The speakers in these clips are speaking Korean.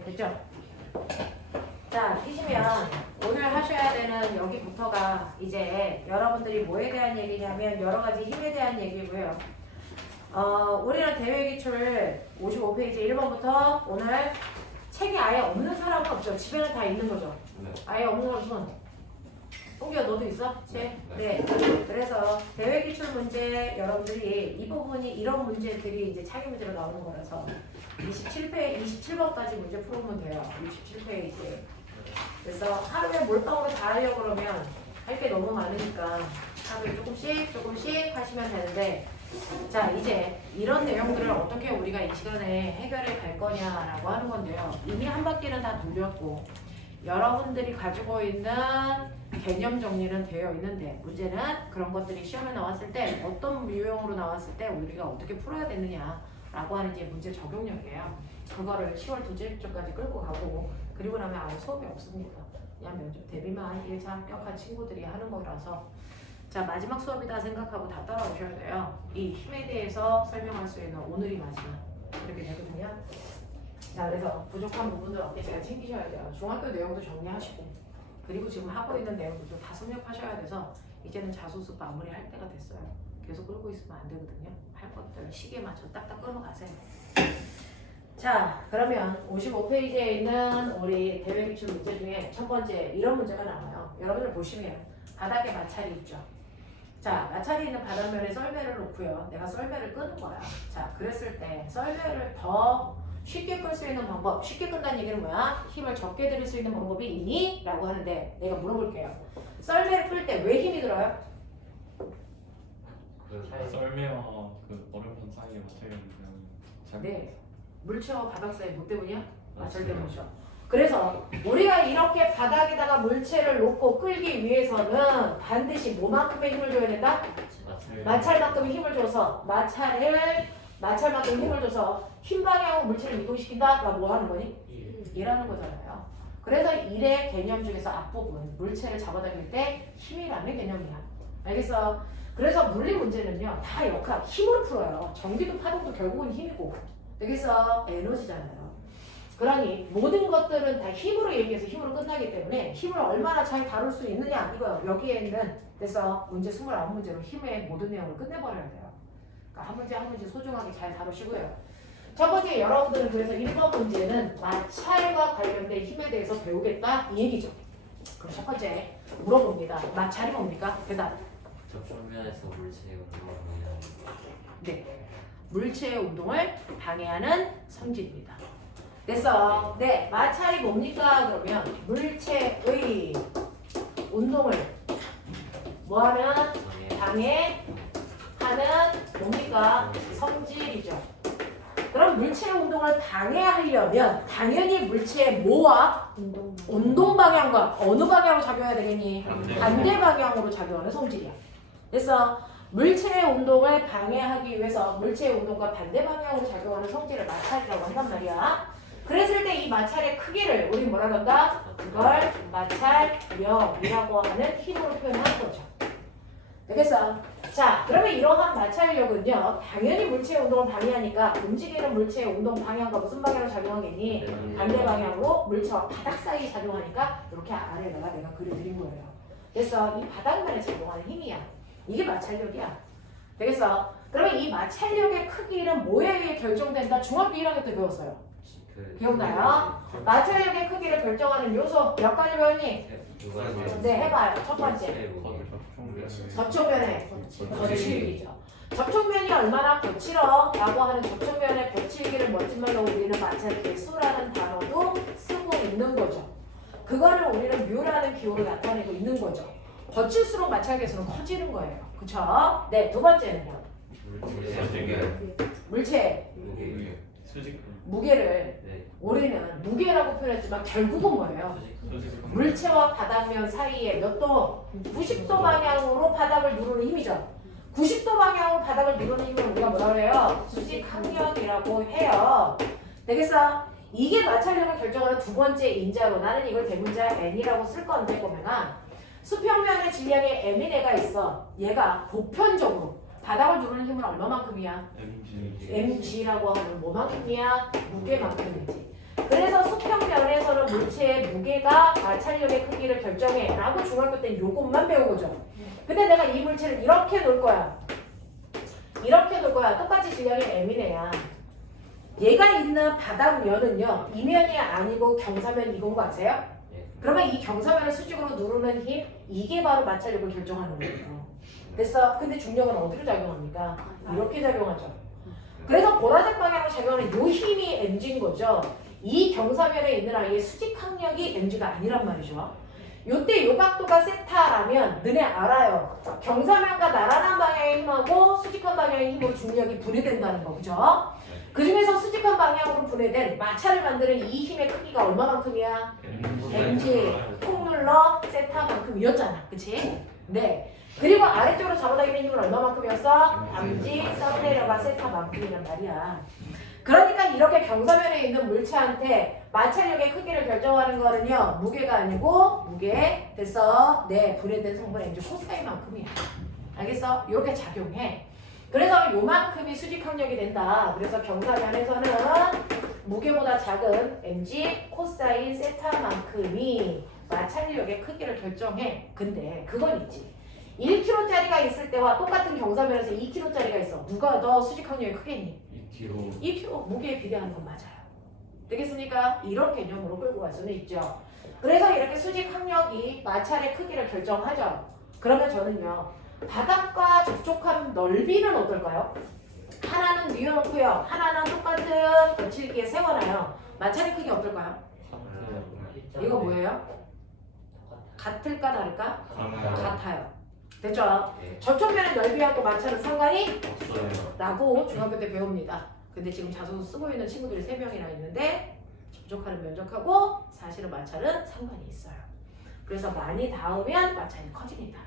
됐죠? 자, 끼시면 오늘 하셔야 되는 여기부터가 이제 여러분들이 뭐에 대한 얘기냐면 여러 가지 힘에 대한 얘기고요. 우리는 대외기출 55페이지 1번부터 오늘 책이 아예 없는 사람은 없죠. 집에는 다 있는 거죠. 네. 아예 없는 건 손. 홍기야 너도 있어? 책? 네. 그래서 대외기출 문제 여러분들이 이 부분이 이런 문제들이 이제 차기 문제로 나오는 거라서 27번까지 문제 풀어보면 돼요. 67페이지. 그래서 하루에 몰빵으로 다 하려고 그러면 할 게 너무 많으니까 하루에 조금씩 하시면 되는데, 자 이제 이런 내용들을 어떻게 우리가 이 시간에 해결해 갈 거냐라고 하는 건데요. 이미 한 바퀴는 다 돌렸고 여러분들이 가지고 있는 개념 정리는 되어 있는데 문제는 그런 것들이 시험에 나왔을 때 어떤 유형으로 나왔을 때 우리가 어떻게 풀어야 되느냐라고 하는 이제 문제 적용력이에요. 그거를 10월 둘째 주까지 끌고 가고 그리고 나면 아예 수업이 없습니다. 그냥 면접 대비만 1차 합격한 친구들이 하는 거라서 자 마지막 수업이다 생각하고 다 따라오셔야 돼요. 이 힘에 대해서 설명할 수 있는 오늘이 마지막 이렇게 되거든요. 자 그래서 부족한 부분들 어떻게 제가 챙기셔야 돼요. 중학교 내용도 정리하시고 그리고 지금 하고 있는 내용들도 다 섭렵하셔야 돼서 이제는 자소서 마무리할 때가 됐어요. 계속 끌고 있으면 안 되거든요. 할 것들 시기에 맞춰 딱딱 끊어가세요. 자 그러면 55페이지에 있는 우리 대외기출 문제 중에 첫 번째 이런 문제가 나와요. 여러분들 보시면 바닥에 마찰이 있죠. 자 마찰이 있는 바닥면에 썰매를 놓고요. 내가 썰매를 끄는 거야. 자 그랬을 때 썰매를 더 쉽게 끌 수 있는 방법, 쉽게 끈다는 얘기는 뭐야? 힘을 적게 들일 수 있는 방법이 있니? 라고 하는데 내가 물어볼게요. 썰매를 끌 때 왜 힘이 들어요? 썰매와 그 얼음판 사이에 마찰이 있는 네, 물체와 바닥 사이 뭐 때문이야? 마찰 때문이죠. 그래서 우리가 이렇게 바닥에다가 물체를 놓고 끌기 위해서는 반드시 뭐만큼의 힘을 줘야 된다? 마찰만큼의 힘을 줘서 마찰만큼 힘을 줘서 흰 방향으로 물체를 이동시킨다? 그러니까 뭐 하는 거니? 일하는 거잖아요. 그래서 일의 개념 중에서 앞부분 물체를 잡아당길 때 힘이라는 개념이야. 알겠어? 그래서 물리 문제는요 다 역학 힘으로 풀어요. 전기도 파동도 결국은 힘이고 알겠어? 에너지잖아요. 그러니 모든 것들은 다 힘으로 얘기해서 힘으로 끝나기 때문에 힘을 얼마나 잘 다룰 수 있느냐 이거 여기에 있는 그래서 문제 29문제로 힘의 모든 내용을 끝내버려야 돼요. 그러니까 한 문제 한 문제 소중하게 잘 다루시고요. 첫 번째 여러분들은 그래서 1번 문제는 마찰과 관련된 힘에 대해서 배우겠다 이 얘기죠. 그럼 첫 번째 물어봅니다. 마찰이 뭡니까? 대답. 접촉면에서 물체의 운동을 방해하는. 네. 물체의 운동을 방해하는 성질입니다. 됐어. 네. 마찰이 뭡니까? 그러면 물체의 운동을 뭐하는? 방해하는 뭡니까? 성질이죠. 그럼 물체의 운동을 방해하려면 당연히 물체의 뭐와? 운동 방향과 어느 방향으로 작용해야 되겠니? 반대 방향으로 작용하는 성질이야. 그래서 물체의 운동을 방해하기 위해서 물체의 운동과 반대 방향으로 작용하는 성질을 마찰이라고 한단 말이야. 그랬을 때 이 마찰의 크기를 우리 뭐라 그런다? 그걸 마찰력이라고 하는 힘으로 표현하는 거죠. 되겠어? 자, 그러면 이러한 마찰력은요 당연히 물체의 운동을 방해하니까 움직이는 물체의 운동 방향과 무슨 방향으로 작용하겠니? 반대 방향으로 물체와 바닥 사이에 작용하니까 이렇게 아래에다가 내가 그려드린 거예요. 그래서 이 바닥면에 작용하는 힘이야. 이게 마찰력이야. 되겠어? 그러면 이 마찰력의 크기는 뭐에 의해 결정된다? 중학교 1학년 때 배웠어요. 기억나요? 마찰력의 크기를 결정하는 요소 몇 가지 배웠니? 네, 해봐요. 첫 번째. 접촉면의 거칠기죠. 접촉면이 얼마나 거칠어라고 하는 접촉면의 거칠기를 멋진 말로 우리는 마찰 개수라는 단어도 쓰고 있는 거죠. 그거를 우리는 뮤라는 기호로 나타내고 있는 거죠. 거칠수록 마찰 개수는 커지는 거예요. 그쵸? 네, 두 번째는요. 물체 무게를 우리는 무게라고 표현했지만 결국은 뭐예요? 물체와 바닥면 사이에 몇 도? 90도 방향으로 바닥을 누르는 힘이죠. 90도 방향으로 바닥을 누르는 힘을 우리가 뭐라고 해요? 수직항력이라고 해요. 되겠어? 이게 마찰력을 결정하는 두 번째 인자로 나는 이걸 대문자 n이라고 쓸 건데 보면은 수평면의 질량에 m인 애가 있어. 얘가 보편적으로 바닥을 누르는 힘은 얼마만큼이야? mg라고 하는 뭐만큼이야? 무게만큼이지. 그래서 수평면에서는 물체의 무게가 마찰력의 크기를 결정해 라고 중학교 때 요것만 배운 거죠. 근데 내가 이 물체를 이렇게 놓을 거야. 이렇게 놓을 거야. 똑같이 질량이 m이네야. 얘가 있는 바닥면은요, 이면이 아니고 경사면 이건 거 아세요? 예. 그러면 이 경사면을 수직으로 누르는 힘, 이게 바로 마찰력을 결정하는 거예요. 됐어? 근데 중력은 어디로 작용합니까? 이렇게 작용하죠. 그래서 보라색 방향으로 작용하는 요 힘이 mg인 거죠. 이 경사면에 있는 아이의 수직 항력이 mg가 아니란 말이죠. 요때 요 각도가 세타라면 너네 알아요. 경사면과 나란한 방향의 힘하고 수직한 방향의 힘으로 중력이 분해된다는 거, 그죠? 그 중에서 수직한 방향으로 분해된 마찰을 만드는 이 힘의 크기가 얼마만큼이야? mg 콕 눌러 세타만큼이었잖아, 그치? 네. 그리고 아래쪽으로 잡아당기는 힘은 얼마만큼이었어? mg 썰 내려가 세타만큼이란 말이야. 그러니까 이렇게 경사면에 있는 물체한테 마찰력의 크기를 결정하는 거는요, 무게가 아니고 무게 됐어? 네, 분해된 성분 mg 코사인만큼이야. 알겠어? 이렇게 작용해. 그래서 요만큼이 수직 항력이 된다. 그래서 경사면에서는 무게보다 작은 mg 코사인 세타만큼이 마찰력의 크기를 결정해. 근데 그건 있지. 1kg짜리가 있을 때와 똑같은 경사면에서 2kg짜리가 있어. 누가 더 수직 항력이 크겠니? 2kg 무게에 비례하는 건 맞아요. 되겠습니까? 이런 개념으로 끌고 갈 수는 있죠. 그래서 이렇게 수직 항력이 마찰의 크기를 결정하죠. 그러면 저는요, 바닥과 접촉한 넓이는 어떨까요? 하나는 뉘어놓고요, 하나는 똑같은 거칠기에 세워놔요. 마찰의 크기 어떨까요? 이거 뭐예요? 같을까 다를까? 같아요. 됐죠? 예. 접촉면의 넓이하고 마찰은 상관이 없어요. 라고 중학교 때 배웁니다. 근데 지금 자소서 쓰고 있는 친구들이 3명이나 있는데 접촉하는 면적하고 사실은 마찰은 상관이 있어요. 그래서 많이 닿으면 마찰이 커집니다.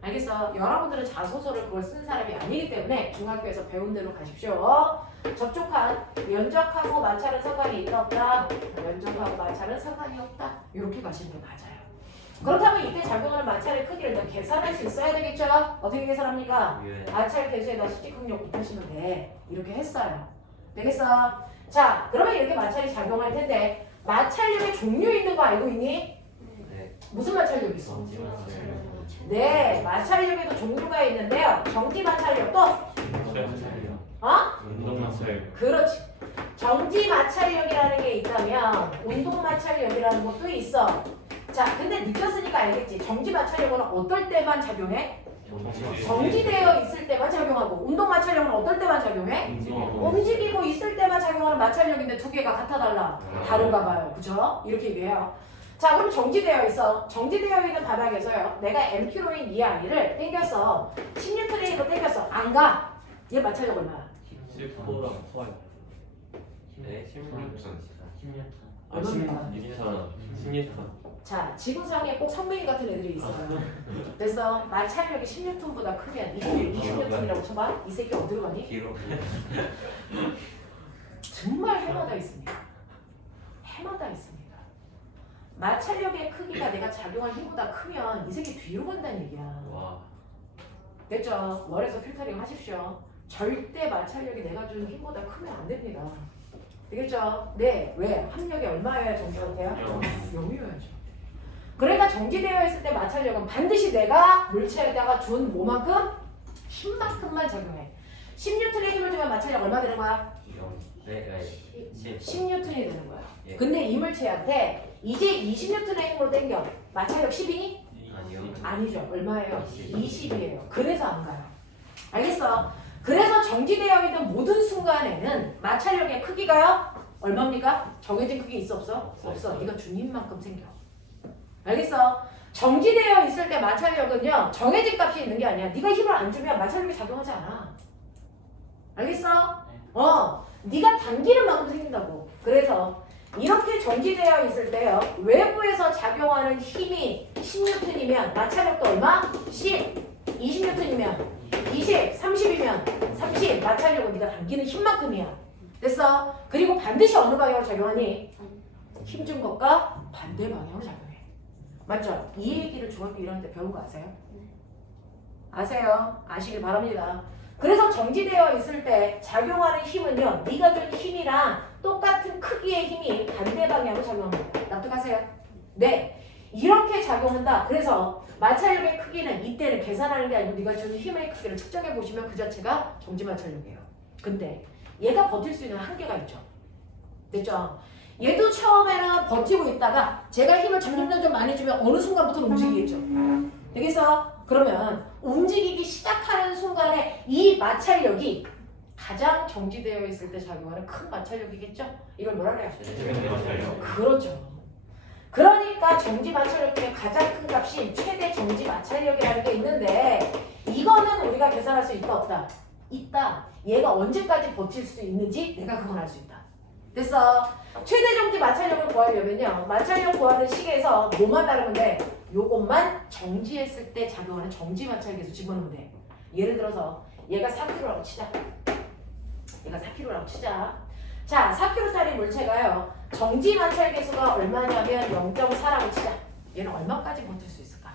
알겠어? 여러분들은 자소서를 그걸 쓴 사람이 아니기 때문에 중학교에서 배운 대로 가십시오. 접촉한 면적하고 마찰은 상관이 있다 없다? 면적하고 마찰은 상관이 없다. 이렇게 가시는 게 맞아요. 그렇다면 이때 작용하는 마찰의 크기를 더 계산할 수 있어야 되겠죠? 어떻게 계산합니까? 마찰 계수에다 수직 항력 곱하시면 돼. 이렇게 했어요. 되겠어? 자, 그러면 이렇게 마찰이 작용할 텐데 마찰력의 종류 있는 거 알고 있니? 네. 무슨 마찰력 있어? 정지 마찰력. 네, 마찰력에도 종류가 있는데요. 정지 마찰력도 운동 마찰. 그렇지. 정지 마찰력이라는 게 있다면 운동 마찰력이라는 것도 있어. 자, 근데 느꼈으니까 알겠지. 정지 마찰력은 어떨 때만 작용해? 정지되어 있을 때만 작용하고, 운동 마찰력은 어떨 때만 작용해? 움직이고 있을 때만 작용하는 마찰력인데 두 개가 같아 달라? 다른가 봐요. 그죠? 이렇게 얘기해요. 자, 그럼 정지되어 있어. 정지되어 있는 바닥에서요, 내가 mkg인 이 아이를 땡겼어. 16N의 힘으로 땡겼어. 안 가. 얘 마찰력 얼마야? 10보다 커요. 네, 16분. 얼마입니까? 16턴. 자, 지구상에 꼭 선배님 같은 애들이 있어요. 그래서 마찰력이 16톤보다 크면 26톤이라고 쳐봐. 이 새끼 어디로 가니? 뒤로. 정말 해마다 있습니다. 해마다 있습니다. 마찰력의 크기가 내가 작용한 힘보다 크면 이 새끼 뒤로 간다는 얘기야. 와. 됐죠? 월에서 필터링 하십시오. 절대 마찰력이 내가 준 힘보다 크면 안 됩니다. 되겠죠? 네. 왜? 합력이 얼마여야 정지가 돼요? 0이어야죠. 그러니까 정지되어 있을 때 마찰력은 반드시 내가 물체에다가 준 뭐만큼? 힘만큼만 작용해. 10N의 힘을 주면 마찰력 얼마 되는 거야? 10N이 되는 거야. 예. 근데 이 물체한테 이제 20N의 힘으로 당겨. 마찰력 10이니? 아니요. 아니죠. 얼마예요? 20. 20이에요. 그래서 안 가요. 알겠어? 그래서 정지되어 있는 모든 순간에는 마찰력의 크기가요? 얼마입니까? 정해진 크기 있어 없어? 없어. 네가 준 힘만큼 생겨. 알겠어? 정지되어 있을 때 마찰력은요, 정해진 값이 있는 게 아니야. 네가 힘을 안 주면 마찰력이 작용하지 않아. 알겠어? 네가 당기는 만큼 생긴다고. 그래서 이렇게 정지되어 있을 때요, 외부에서 작용하는 힘이 10N이면 마찰력도 얼마? 10. 20N이면 20, 30이면 30. 마찰력은 네가 당기는 힘만큼이야. 됐어? 그리고 반드시 어느 방향으로 작용하니? 힘준 것과 반대 방향으로 작용해. 맞죠? 이 얘기를 중학교 1학년 때 배운 거 아세요? 아세요? 아시길 바랍니다. 그래서 정지되어 있을 때 작용하는 힘은요, 네가 준 힘이랑 똑같은 크기의 힘이 반대 방향으로 작용합니다. 납득하세요? 네. 이렇게 작용한다. 그래서 마찰력의 크기는 이때는 계산하는 게 아니고 네가 주는 힘의 크기를 측정해 보시면 그 자체가 정지 마찰력이에요. 근데 얘가 버틸 수 있는 한계가 있죠. 됐죠? 얘도 처음에는 버티고 있다가 제가 힘을 점점 많이 주면 어느 순간부터 움직이겠죠. 되겠어? 그러면 움직이기 시작하는 순간에 이 마찰력이 가장 정지되어 있을 때 작용하는 큰 마찰력이겠죠? 이걸 뭐라 그래요? 그렇죠. 그러니까 정지 마찰력 중에 가장 큰 값이 최대 정지 마찰력이라는 게 있는데 이거는 우리가 계산할 수 있다 없다? 있다. 얘가 언제까지 버틸 수 있는지 내가 그건 알 수 있다. 됐어. 최대 정지 마찰력을 구하려면요. 마찰력 구하는 식에서 뭐만 다르면 돼? 요것만 정지했을 때 작용하는 정지 마찰계수 집어넣으면 돼. 예를 들어서 얘가 4kg라고 치자. 얘가 4kg라고 치자. 자, 4kg짜리 물체가요. 정지 마찰계수가 얼마냐면 0.4라고 치자. 얘는 얼마까지 버틸 수 있을까?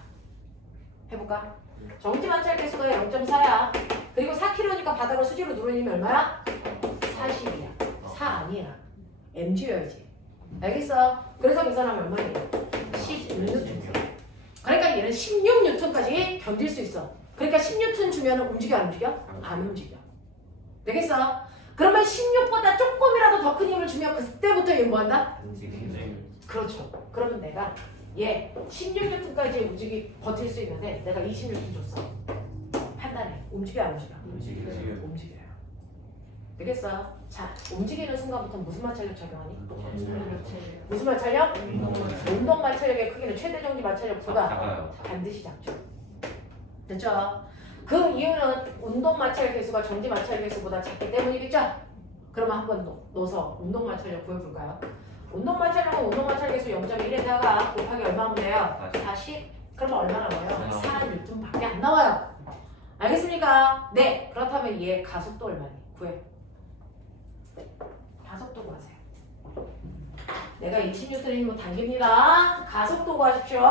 해볼까? 정지 마찰계수가 0.4야. 그리고 4kg니까 바닥을 수직으로 누르면 얼마야? 40이야. 4 아니야. mg여야지. 알겠어? 그래서 계산하면 얼마니? 16N. 그러니까 얘는 16N까지 견딜 수 있어. 그러니까 10N 주면 움직여 안 움직여? 안 움직여. 되겠어? 그러면 16보다 조금이라도 더 큰 힘을 주면 그때부터 얘는 뭐한다? 그렇죠. 그러면 내가 얘 16N까지 버틸 수 있는데 내가 20N 줬어. 판단해. 움직여 안 움직여? 움직여요. 되겠어? 자, 움직이는 순간부터 무슨 마찰력 적용하니? 무슨 마찰력? 운동 마찰력의 크기는 최대 정지 마찰력보다 반드시 작죠. 됐죠? 그 이유는 운동 마찰 계수가 정지 마찰 계수보다 작기 때문이겠죠? 그러면 한번 넣어서 운동 마찰력 구해볼까요? 운동 마찰력은 운동 마찰 계수 0.1에다가 곱하기 얼마 하면 돼요? 40? 그러면 얼마나 나와요? 4N밖에 안 나와요. 알겠습니까? 네. 그렇다면 얘 가속도 얼마니? 구해. 가속도 구하세요. 내가 20N의 힘을 당깁니다. 가속도 구하십시오.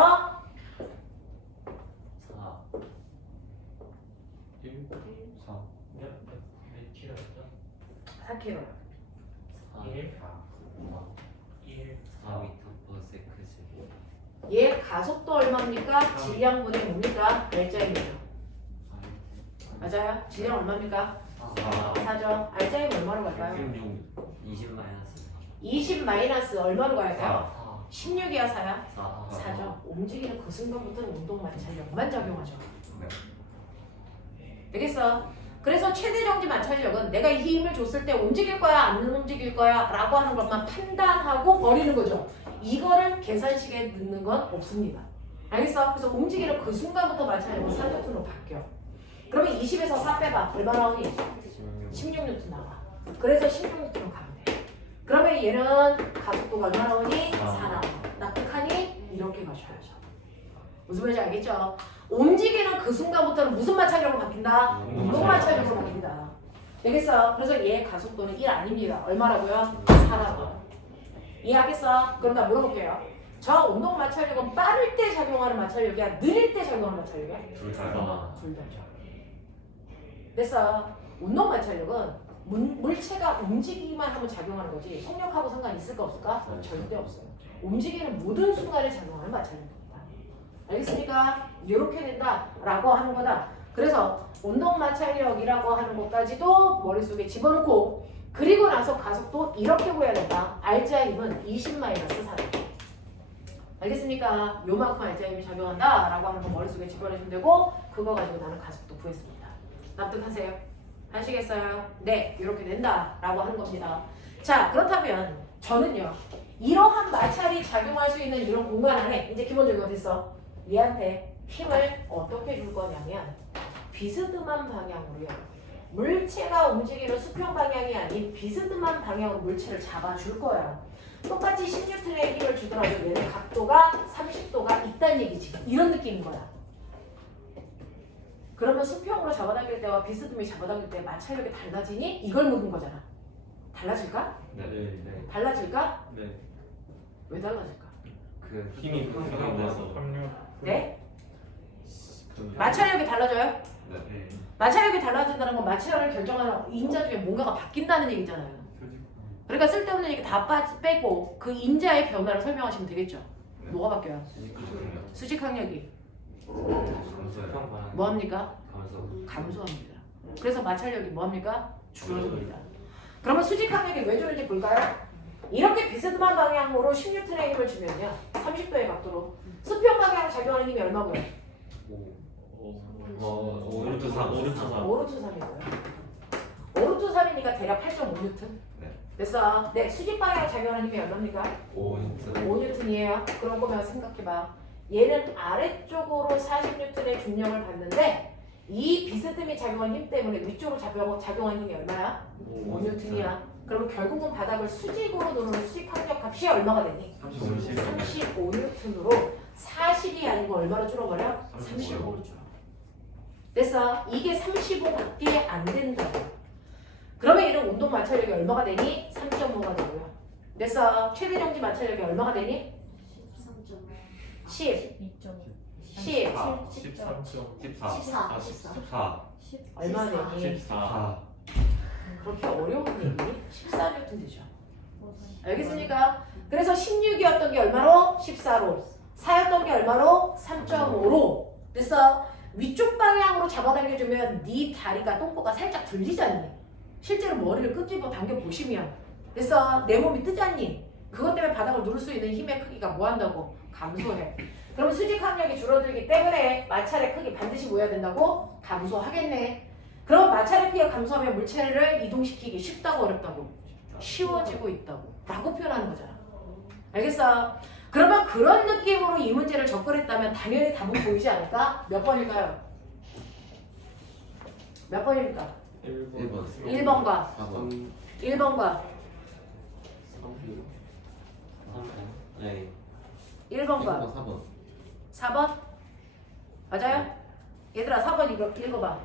4kg. 4m/s. 얘 가속도 얼마입니까? 질량분이 뭡니까? 알짜입니다. 맞아요? 질량 얼마입니까? 4죠. 알짜이면 얼마로 갈까요? 20 마이너스 얼마로 가야 돼요? 16이야 4야? 4죠. 움직이는 그 순간부터는 운동 마찰력만 작용하죠. 되겠어? 그래서 최대 정지 마찰력은 내가 이 힘을 줬을 때 움직일 거야 안 움직일 거야 라고 하는 것만 판단하고 버리는 거죠. 이거를 계산식에 넣는 건 없습니다. 알겠어? 그래서 움직이는 그 순간부터 마찰력은 4N으로 바뀌어. 그러면 20에서 4 빼봐. 얼마 나오니? 16N 나와. 그래서 16N으로 가면 돼. 그러면 얘는 가속도가 얼마 나오니? 4 나와. 납득하니? 이렇게 가셔야죠. 무슨 말인지 알겠죠? 움직이는 그 순간부터는 무슨 마찰력으로 바뀐다? 운동 마찰력으로 바뀐다. 되겠어? 그래서 얘 가속도는 1 아닙니다. 얼마라고요? 4라고요. 이해하겠어? 그럼 나 물어볼게요. 저 운동 마찰력은 빠를 때 작용하는 마찰력이야? 느릴 때 작용하는 마찰력이야? 둘 다죠. 둘 다죠. 그래서 운동 마찰력은 물체가 움직이기만 하면 작용하는 거지 속력하고 상관이 있을까 없을까? 절대 없어요. 움직이는 모든 순간에 작용하는 마찰력입니다. 알겠습니까? 이렇게 된다라고 하는 거다. 그래서 운동 마찰력이라고 하는 것까지도 머릿속에 집어넣고 그리고 나서 가속도 이렇게 구해야 된다. 알짜 힘은 20-4. 알겠습니까? 요만큼 알짜 힘이 작용한다 라고 하는 거 머릿속에 집어넣으시면 되고 그거 가지고 나는 가속도 구했습니다. 납득하세요? 하시겠어요? 네, 이렇게 된다 라고 하는 겁니다. 자, 그렇다면 저는요 이러한 마찰이 작용할 수 있는 이런 공간 안에 이제 기본적으로 됐어. 얘한테 힘을 어떻게 줄 거냐면 비스듬한 방향으로요. 물체가 움직이는 수평 방향이 아닌 비스듬한 방향으로 물체를 잡아줄 거야. 똑같이 10N의 힘을 주더라도 얘는 각도가 30도가 있다는 얘기지. 이런 느낌인 거야. 그러면 수평으로 잡아당길 때와 비스듬히 잡아당길 때 마찰력이 달라지니? 이걸 묻는 거잖아. 달라질까? 네. 달라질까? 네. 왜 달라질까? 그 힘이 분산돼서 네? 그 마찰력이 달라져요? 네. 마찰력이 달라진다는 건 마찰을 결정하는 인자 중에 뭔가가 바뀐다는 얘기잖아요. 그러니까 쓸데없는 얘기 다 빼고 그 인자의 변화를 설명하시면 되겠죠. 네. 뭐가 바뀌어요? 수직이요. 수직 항력이 감소요. 뭐합니까? 감소. 감소합니다. 그래서 마찰력이 뭐합니까? 줄어듭니다. 그러면 수직 항력이 왜 줄는지 볼까요? 이렇게 비스듬한 방향으로 10N의 힘을 주면요. 30도의 각도로 수평 방향으로 작용하는 힘이 얼마고요? 5루트 3. 5루트 3이고요. 5루트 3이니까 대략 8.5N. 네. 그래서 네, 수직 방향으로 작용하는 힘이 얼마입니까? 5루트. 5N이에요. 그런 거면 생각해봐. 얘는 아래쪽으로 40N의 중력을 받는데 이 비스듬히 작용한 힘 때문에 위쪽으로 작용한 힘이 얼마야? 5N이야. 그러면 결국은 바닥을 수직으로 누르는 수직 항력 값이 얼마가 되니? 35N으로 40이 아니고 얼마로 줄어버려? 35로 줄어. 그래서 이게 35밖에 안 된다고. 그러면 이런 운동 마찰력이 얼마가 되니? 3.5가 되고요. 그래서 최대 정지 마찰력이 얼마가 되니? 10, 10, 13점 14. 얼마 되니? 14 그렇게 어려운 얘기 14N 되죠. 알겠습니까? 그래서 16이었던 게 얼마로? 14로. 4였던 게 얼마로? 3.5로. 그래서 위쪽 방향으로 잡아당겨주면 네 다리가 똥꼬가 살짝 들리잖니. 실제로 머리를 끄집어 당겨 보시면. 그래서 내 몸이 뜨잖니. 그것 때문에 바닥을 누를 수 있는 힘의 크기가 뭐 한다고? 감소해. 그러면 수직 항력이 줄어들기 때문에 마찰의 크기 반드시 뭐 해야 된다고? 감소하겠네. 그럼 마찰의 크기가 감소하면 물체를 이동시키기 쉽다고 어렵다고? 쉬워지고 있다고 라고 표현하는 거잖아. 알겠어? 그러면 그런 느낌으로 이 문제를 접근했다면 당연히 답은 보이지 않을까? 몇 번일까요? 몇 번일까? 1번. 1번과 4번. 1번과 네. 1번과 4번. 4번? 맞아요? 얘들아 4번 읽어봐.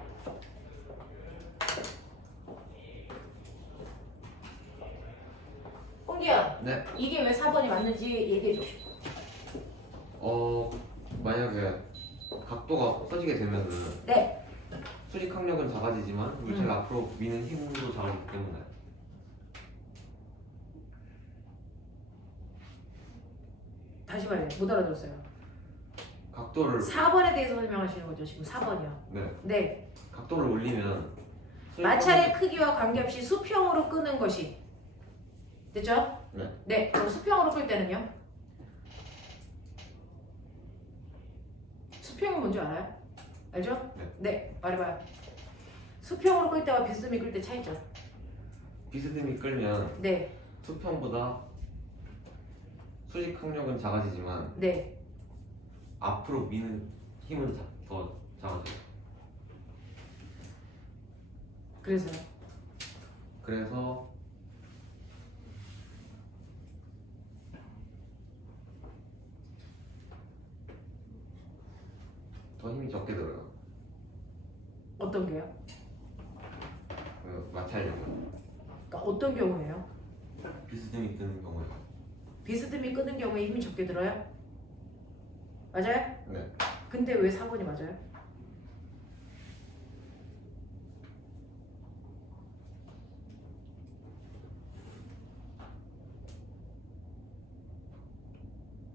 홍기야, 네. 이게 왜 4번이 맞는지 얘기해줘. 만약에 각도가 커지게 되면은 네. 수직 항력은 작아지지만 물체를 앞으로 미는 힘도 작아지기 때문에 다시 말해. 못 알아들었어요. 각도를 4번에 대해서 설명하시는 거죠. 지금 4번이요. 네. 네. 각도를 올리면 마찰의 크기와 관계없이 수평으로 끄는 것이 됐죠? 네. 네. 그럼 수평으로 끌 때는요? 수평이 뭔지 알아요? 알죠? 네. 네. 말해봐요. 수평으로 끌 때와 비스듬히 끌 때 차이죠? 비스듬히 끌면 네. 수평보다 수직 항력은 작아지지만 네. 앞으로 미는 힘은 더 작아져요. 그래서요? 그래서 더 힘이 적게 들어요. 어떤 게요? 그 마찰력은 그러니까 어떤 경우예요? 비스듬히 뜨는 경우에. 비스듬히 끄는 경우에 힘이 적게 들어요? 맞아요? 네. 근데 왜 4번이 맞아요?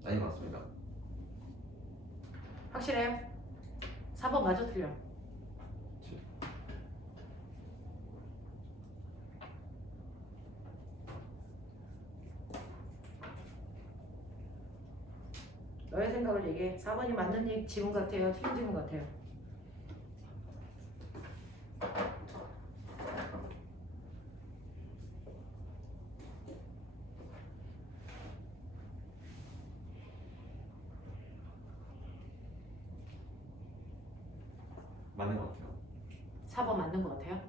아니 맞습니다. 확실해요? 4번 맞아 틀려? 너의 생각을 얘기해. 4번이 맞는 지문 같아요? 틀린 지문 같아요? 맞는 것 같아요. 4번 맞는 것 같아요?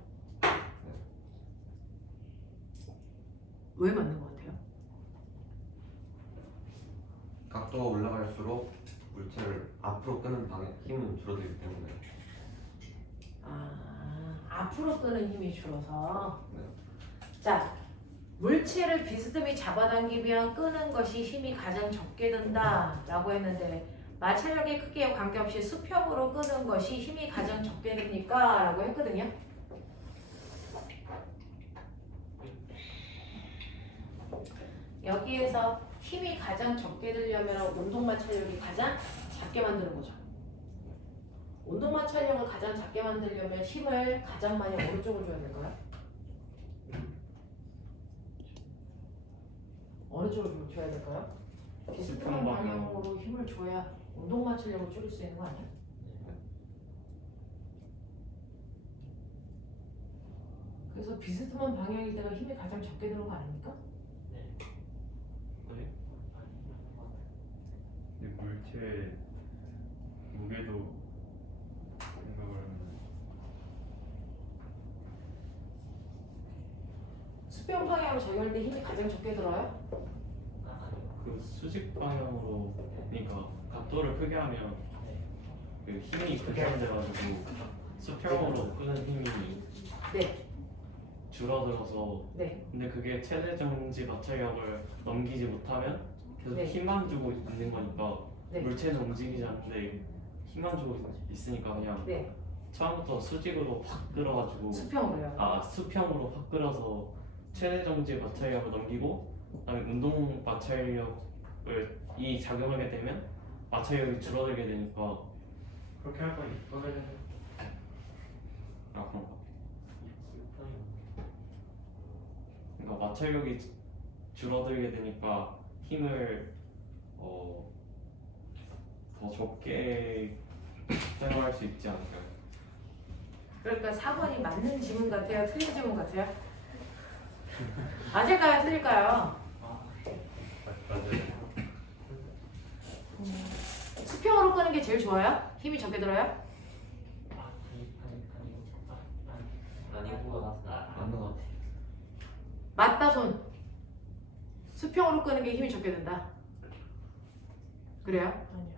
왜 맞는 것 같아요? 각도가 올라갈수록 물체를 앞으로 끄는 방향 힘은 줄어들기 때문에. 앞으로 끄는 힘이 줄어서. 네. 자, 물체를 비스듬히 잡아당기면 끄는 것이 힘이 가장 적게 든다 라고 했는데 마찰력의 크기에 관계없이 수평으로 끄는 것이 힘이 가장 적게 됩니까? 라고 했거든요. 여기에서 힘이 가장 적게 들려면 운동 마찰력이 가장 작게 만드는 거죠. 운동 마찰력을 가장 작게 만들려면 힘을 가장 많이 어느 쪽으로 줘야 될까요? 어느 쪽으로 줘야 될까요? 비슷한 방향으로 힘을 줘야 운동 마찰력을 줄일 수 있는 거 아니야? 그래서 비스듬한 방향일 때가 힘이 가장 적게 드는 거 아닙니까? 근데 물체 무게도 생각을 하면 수평 방향으로 적용할 때 힘이 가장 적게 들어요? 그 수직 방향으로 그러니까 각도를 크게 하면 그 힘이 분산돼가지고 수평으로 끄는 힘이 네. 줄어들어서 네. 근데 그게 최대 정지 마찰력을 넘기지 못하면 계속 네. 힘만 주고 있는 거니까 네. 물체는 움직이지 않는데 힘만 주고 있으니까 그냥 네. 처음부터 수직으로 확 끌어가지고 수평으로요. 수평으로 확 끌어서 최대 정지 마찰력을 넘기고 그다음에 운동 마찰력을 이 작용하게 되면 마찰력이 줄어들게 되니까 그렇게 할 거니 이거는 그런가? 그러니까 마찰력이 줄어들게 되니까 힘을 더 적게 사용할 수 있지 않을까요? 그러니까 4번이 맞는 지문 같아요? 틀린 지문 같아요? 맞을까요? 틀릴까요? 맞아요. 수평으로 끄는 게 제일 좋아요? 힘이 적게 들어요? 맞는 것 같아. 맞다 손. 수평으로 끄는 게 힘이 적게 든다. 그래요? 아니요.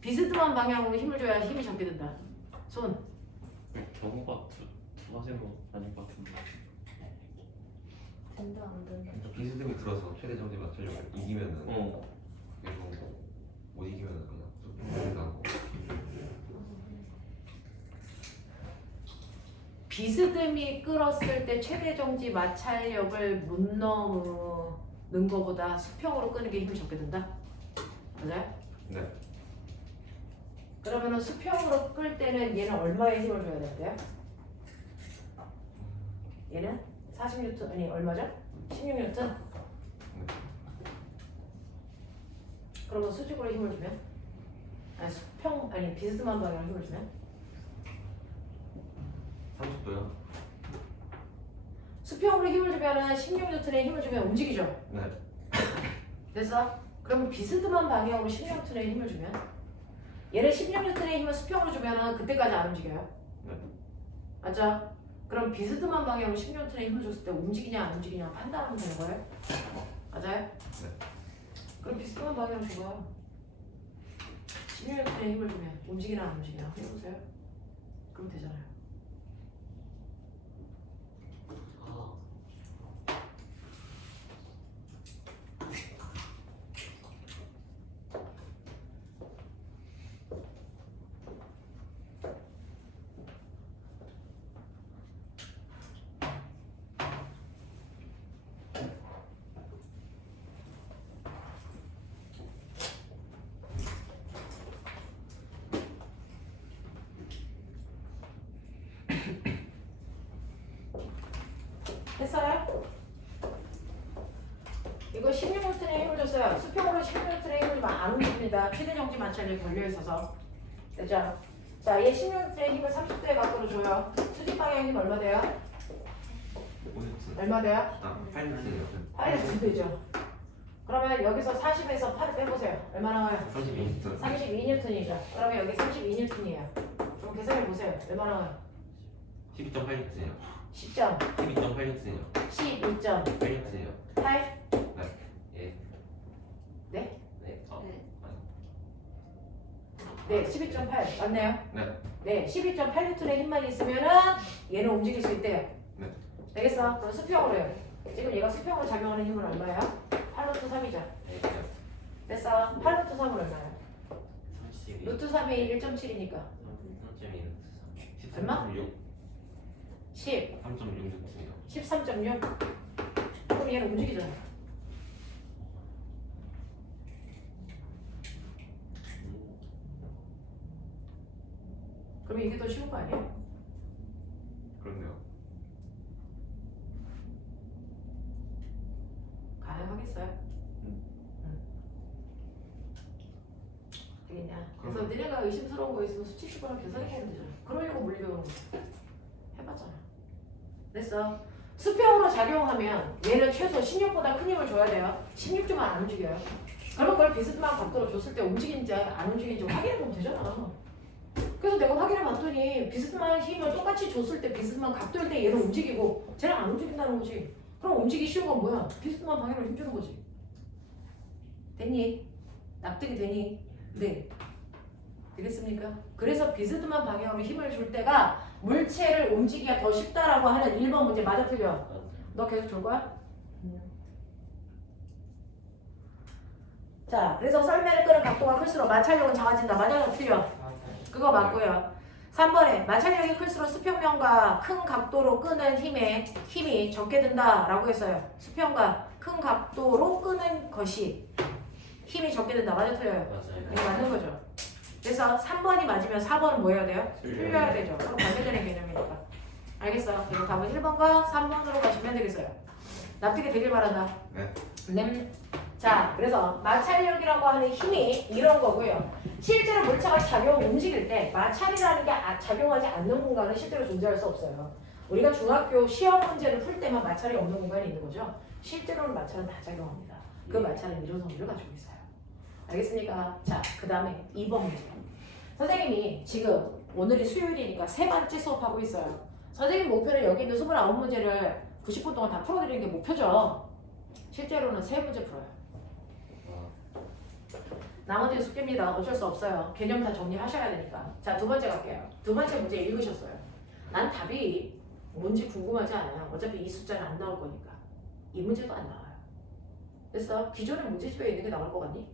비스듬한 방향으로 힘을 줘야 힘이 적게 든다. 손. 경우가 두 가지는 아닌 것 같은데 된다 안 된다. 비스듬히 들어서 최대 정지 맞추려고 이기면은 어. 계속 못 이기면은 그냥 수평 하고. 비스듬히 끌었을 때 최대 정지 마찰력을 못 넘는 것보다 수평으로 끄는 게 힘이 적게 든다. 맞아요? 네. 그러면은 수평으로 끌 때는 얘는 얼마의 힘을 줘야 될까요? 얘는 40N 아니 얼마죠? 16N. 그러면 수직으로 힘을 주면 아니 수평 아니 비스듬한 방향으로 힘을 주면 30도요? 수평으로 힘을 주면은 16N의 힘을 주면 움직이죠. 네. 그래서 그러면 비스듬한 방향으로 16N의 힘을 주면 얘를 16N의 힘을 수평으로 주면은 그때까지 안 움직여요. 네. 맞죠? 그럼 비스듬한 방향으로 16N의 힘을 줬을 때 움직이냐 안 움직이냐 판단하면 되는 거예요? 맞아요? 네. 그럼 비스듬한 방향으로 줘봐요. 16N의 힘을 주면 움직이나 안 움직이나 해보세요. 그럼 되잖아요. 됐어요? 이거 16N의 힘을 줬어요. 수평으로 16N의 힘을 주면 안 움직입니다. 최대 정지 마찰력이 걸려있어서. 됐죠? 자, 얘 16N의 힘을 30도에 각도로 줘요. 수직 방향 힘 얼마 돼요? 5N. 얼마 돼요? 아, 8N이요. 8N 되죠. 그러면 여기서 40에서 8을 빼보세요. 얼마 나와요? 32N. 32N이죠. 그러면 여기 32N이에요. 그럼 계산해보세요. 얼마 나와요? 12.8N이요. 10점, 12.8N이요. 12.8. 8N이요. 예. 네? 네. 네, 12.8 맞네요. 네. 네, 12.8N의 힘만 있으면은 얘는 움직일 수 있대요. 네. 되겠어? 그럼 수평으로 해요. 지금 얘가 수평으로 작용하는 힘은 얼마예요? 8루트 3이죠. 네. 됐어? 8루트 3은 얼마예요? 32. 루트 3이 1.7이니까 얼마? 10, 3.66이요. 13.6. 그럼 얘는 움직이잖아. 그러면 이게 더 쉬운 거 아니야? 그렇네요. 가능하겠어요? 되겠냐? 그래서 그럼. 너네가 의심스러운 거 있으면 수치식으로 계산해보면 되잖아. 그러려고 물리배우는 거야. 해봤잖아. 됐어. 수평으로 작용하면 얘는 최소 16보다 큰 힘을 줘야 돼요. 16주만 안 움직여요. 그러면 그걸 비스듬한 각도로 줬을 때 움직이는지 안 움직이는지 확인해보면 되잖아. 그래서 내가 확인해 봤더니 비스듬한 힘을 똑같이 줬을 때 비스듬한 각도일 때 얘는 움직이고 쟤는 안 움직인다는 거지. 그럼 움직이기 쉬운 건 뭐야? 비스듬한 방향으로 힘주는 거지. 됐니? 납득이 되니? 네. 되겠습니까? 그래서 비스듬한 방향으로 힘을 줄 때가 물체를 움직이기가 더 쉽다라고 하는 1번 문제 맞아 틀려? 너 계속 줄 거야? 자, 그래서 썰매를 끄는 각도가 클수록 마찰력은 작아진다. 맞아 틀려? 그거 맞고요. 3번에 마찰력이 클수록 수평면과 큰 각도로 끄는 힘이 적게 든다라고 했어요. 수평과 큰 각도로 끄는 것이 힘이 적게 든다. 맞아 틀려요? 맞아요. 이거 맞는 거죠. 그래서 3번이 맞으면 4번은 뭐 해야 돼요? 틀려야 되죠. 그럼 반대되는 개념이니까. 알겠어요? 그리고 답은 1번과 3번으로 가시면 되겠어요. 납득이 되길 바란다. 네. 자, 그래서 마찰력이라고 하는 힘이 이런 거고요. 실제로 물체가 움직일 때 마찰이라는 게 작용하지 않는 공간은 실제로 존재할 수 없어요. 우리가 중학교 시험 문제를 풀 때만 마찰이 없는 공간이 있는 거죠. 실제로는 마찰은 다 작용합니다. 그 마찰은 이런 성질을 가지고 있어요. 알겠습니까? 자, 그 다음에 2번 문제. 선생님이 지금 오늘이 수요일이니까 세 번째 수업하고 있어요. 선생님 목표는 여기 있는 29문제를 90분 동안 다 풀어드리는 게 목표죠. 실제로는 3문제 풀어요. 나머지는 숙제입니다. 어쩔 수 없어요. 개념 다 정리하셔야 되니까. 자, 두 번째 갈게요. 두 번째 문제 읽으셨어요. 난 답이 뭔지 궁금하지 않아요. 어차피 이 숫자는 안 나올 거니까. 이 문제도 안 나와요. 됐어? 기존의 문제집에 있는 게 나올 것 같니?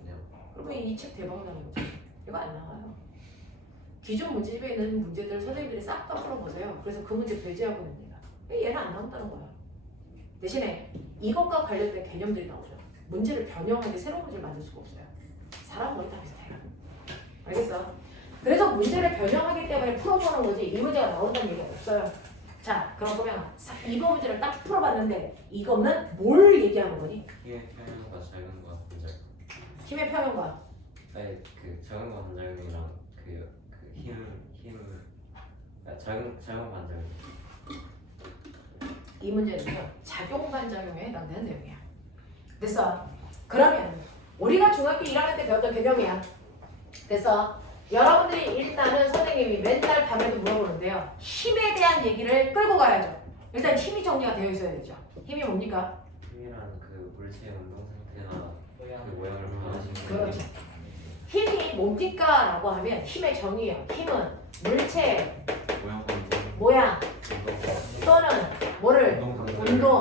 아니요. 그러면 이 책 대박 나는 거지. 이거 안 나와요. 기존 문제집에 있는 문제들 선생님들이 싹 다 풀어보세요. 그래서 그 문제 배제하고 냅니다. 얘는 안 나온다는 거야. 대신에 이것과 관련된 개념들이 나오죠. 문제를 변형하게 새로운 문제를 만들 수가 없어요. 사람 머리 다 비슷해요. 알겠어? 그래서 문제를 변형하기 때문에 풀어보는 거지 이 문제가 나온다는 얘기가 없어요. 자, 그럼 보면 2번 문제를 딱 풀어봤는데 이거는 뭘 얘기하는 거니? 힘의 평형과 작은 거 반작용. 힘의 평형과 아니 그 작은 거 반작용이랑 작은 반작용. 이 문제는요 작용 반작용에 해당되는 내용이야. 됐어? 그러면 우리가 중학교 1학년 때 배웠던 개념이야. 됐어? 여러분들이 일단은 선생님이 맨날 밤에도 물어보는데요. 힘에 대한 얘기를 끌고 가야죠. 일단 힘이 정리가 되어 있어야 되죠. 힘이 뭡니까? 힘이라는 그 물체의 운동 상태나 그 모양을 변화시키는 그렇죠. 힘이 뭡니까? 라고 하면 힘의 정의예요. 힘은 물체, 모양 또는 뭐를 운동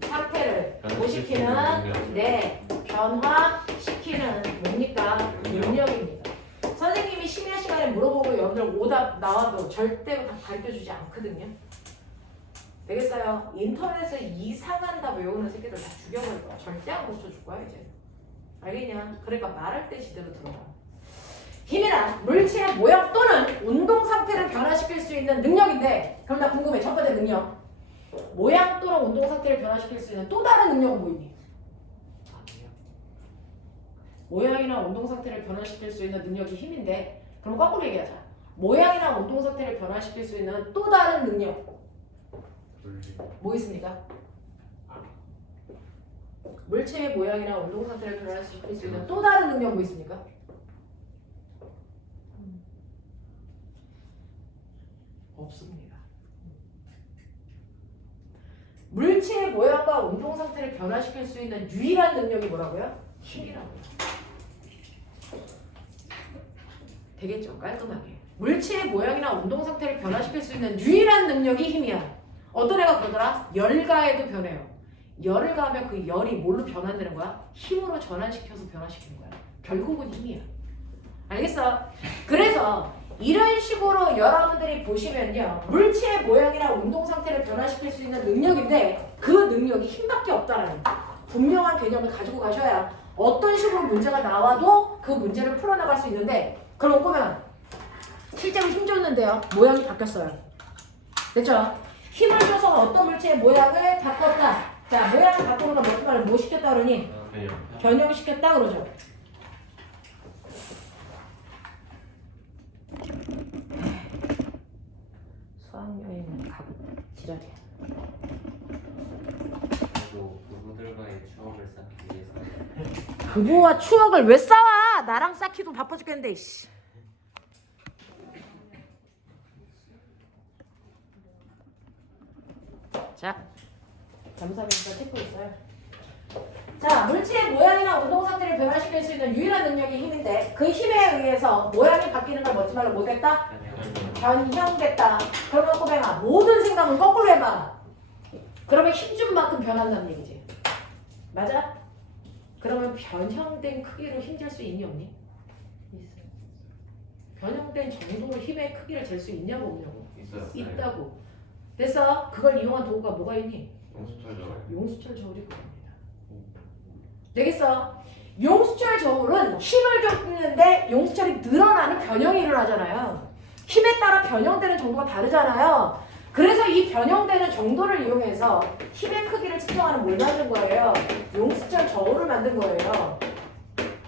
상태를 고시키는 변화시키는 뭡니까? 능력입니다. 선생님이 심야 시간에 물어보고 여러분들 오답 나와도 절대로 다 가르쳐주지 않거든요. 되겠어요? 인터넷에 이상한 답 외우는 새끼들 다 죽여버릴 거야. 절대 안 고쳐줄 거야 이제. 알겠냐? 그러니까 말할 때 제대로 들어라. 힘이란 물체의 모양 또는 운동 상태를 변화시킬 수 있는 능력인데 그럼 나 궁금해. 첫 번째 능력. 모양 또는 운동 상태를 변화시킬 수 있는 또 다른 능력은 뭐이니? 모양이나 운동 상태를 변화시킬 수 있는 능력이 힘인데 그럼 거꾸로 얘기하자. 모양이나 운동 상태를 변화시킬 수 있는 또 다른 능력 뭐 있습니까? 물체의 모양이나 운동 상태를 변화시킬 수 있는 또 다른 능력 뭐 있습니까? 없습니다. 물체의 모양과 운동 상태를 변화시킬 수 있는 유일한 능력이 뭐라고요? 힘이라고요. 되겠죠? 깔끔하게. 물체의 모양이나 운동 상태를 변화시킬 수 있는 유일한 능력이 힘이야. 어떤 애가 그러더라? 열가에도 변해요. 열을 가하면 그 열이 뭘로 변환되는 거야? 힘으로 전환시켜서 변화시키는 거야. 결국은 힘이야. 알겠어? 그래서 이런 식으로 여러분들이 보시면요. 물체의 모양이나 운동 상태를 변화시킬 수 있는 능력인데 그 능력이 힘밖에 없다라는 분명한 개념을 가지고 가셔야 어떤 식으로 문제가 나와도 그 문제를 풀어나갈 수 있는데 그럼 보면 실제로 힘 줬는데요. 모양이 바뀌었어요. 됐죠? 힘을 줘서 어떤 물체의 모양을 바꿨다. 자, 모양을 바꾸는 건 무슨 말을 뭐 시켰다 그러니? 그냥 변형시켰다 그러죠. 수학여행 가고 지랄이야. 그리고 부부들과의 추억을 쌓기 위해서 부부와 추억을 왜 쌓아? 나랑 쌓기도 바빠 죽겠는데. 씨. 자, 점사면서 찍고 있어요. 자, 물체의 모양이나 운동 상태를 변화시킬 수 있는 유일한 능력이 힘인데 그 힘에 의해서 모양이 바뀌는 걸 멋진 말로 못했다? 변형됐다. 그러면 꼬맹아 모든 생각은 거꾸로 해봐. 그러면 힘 준 만큼 변한다는 얘기지. 맞아? 그러면 변형된 크기로 힘잴 수 있니 없니? 있어. 변형된 정도로 힘의 크기를 잴 수 있냐고 없냐고? 있어요. 있다고. 됐어? 그걸 이용한 도구가 뭐가 있니? 용수철저. 용수철 저울이 그겁니다. 되겠어? 용수철 저울은 힘을 줬는데 용수철이 늘어나는 변형이 일어나잖아요. 힘에 따라 변형되는 정도가 다르잖아요. 그래서 이 변형되는 정도를 이용해서 힘의 크기를 측정하는 뭘 만든 거예요? 용수철 저울을 만든 거예요.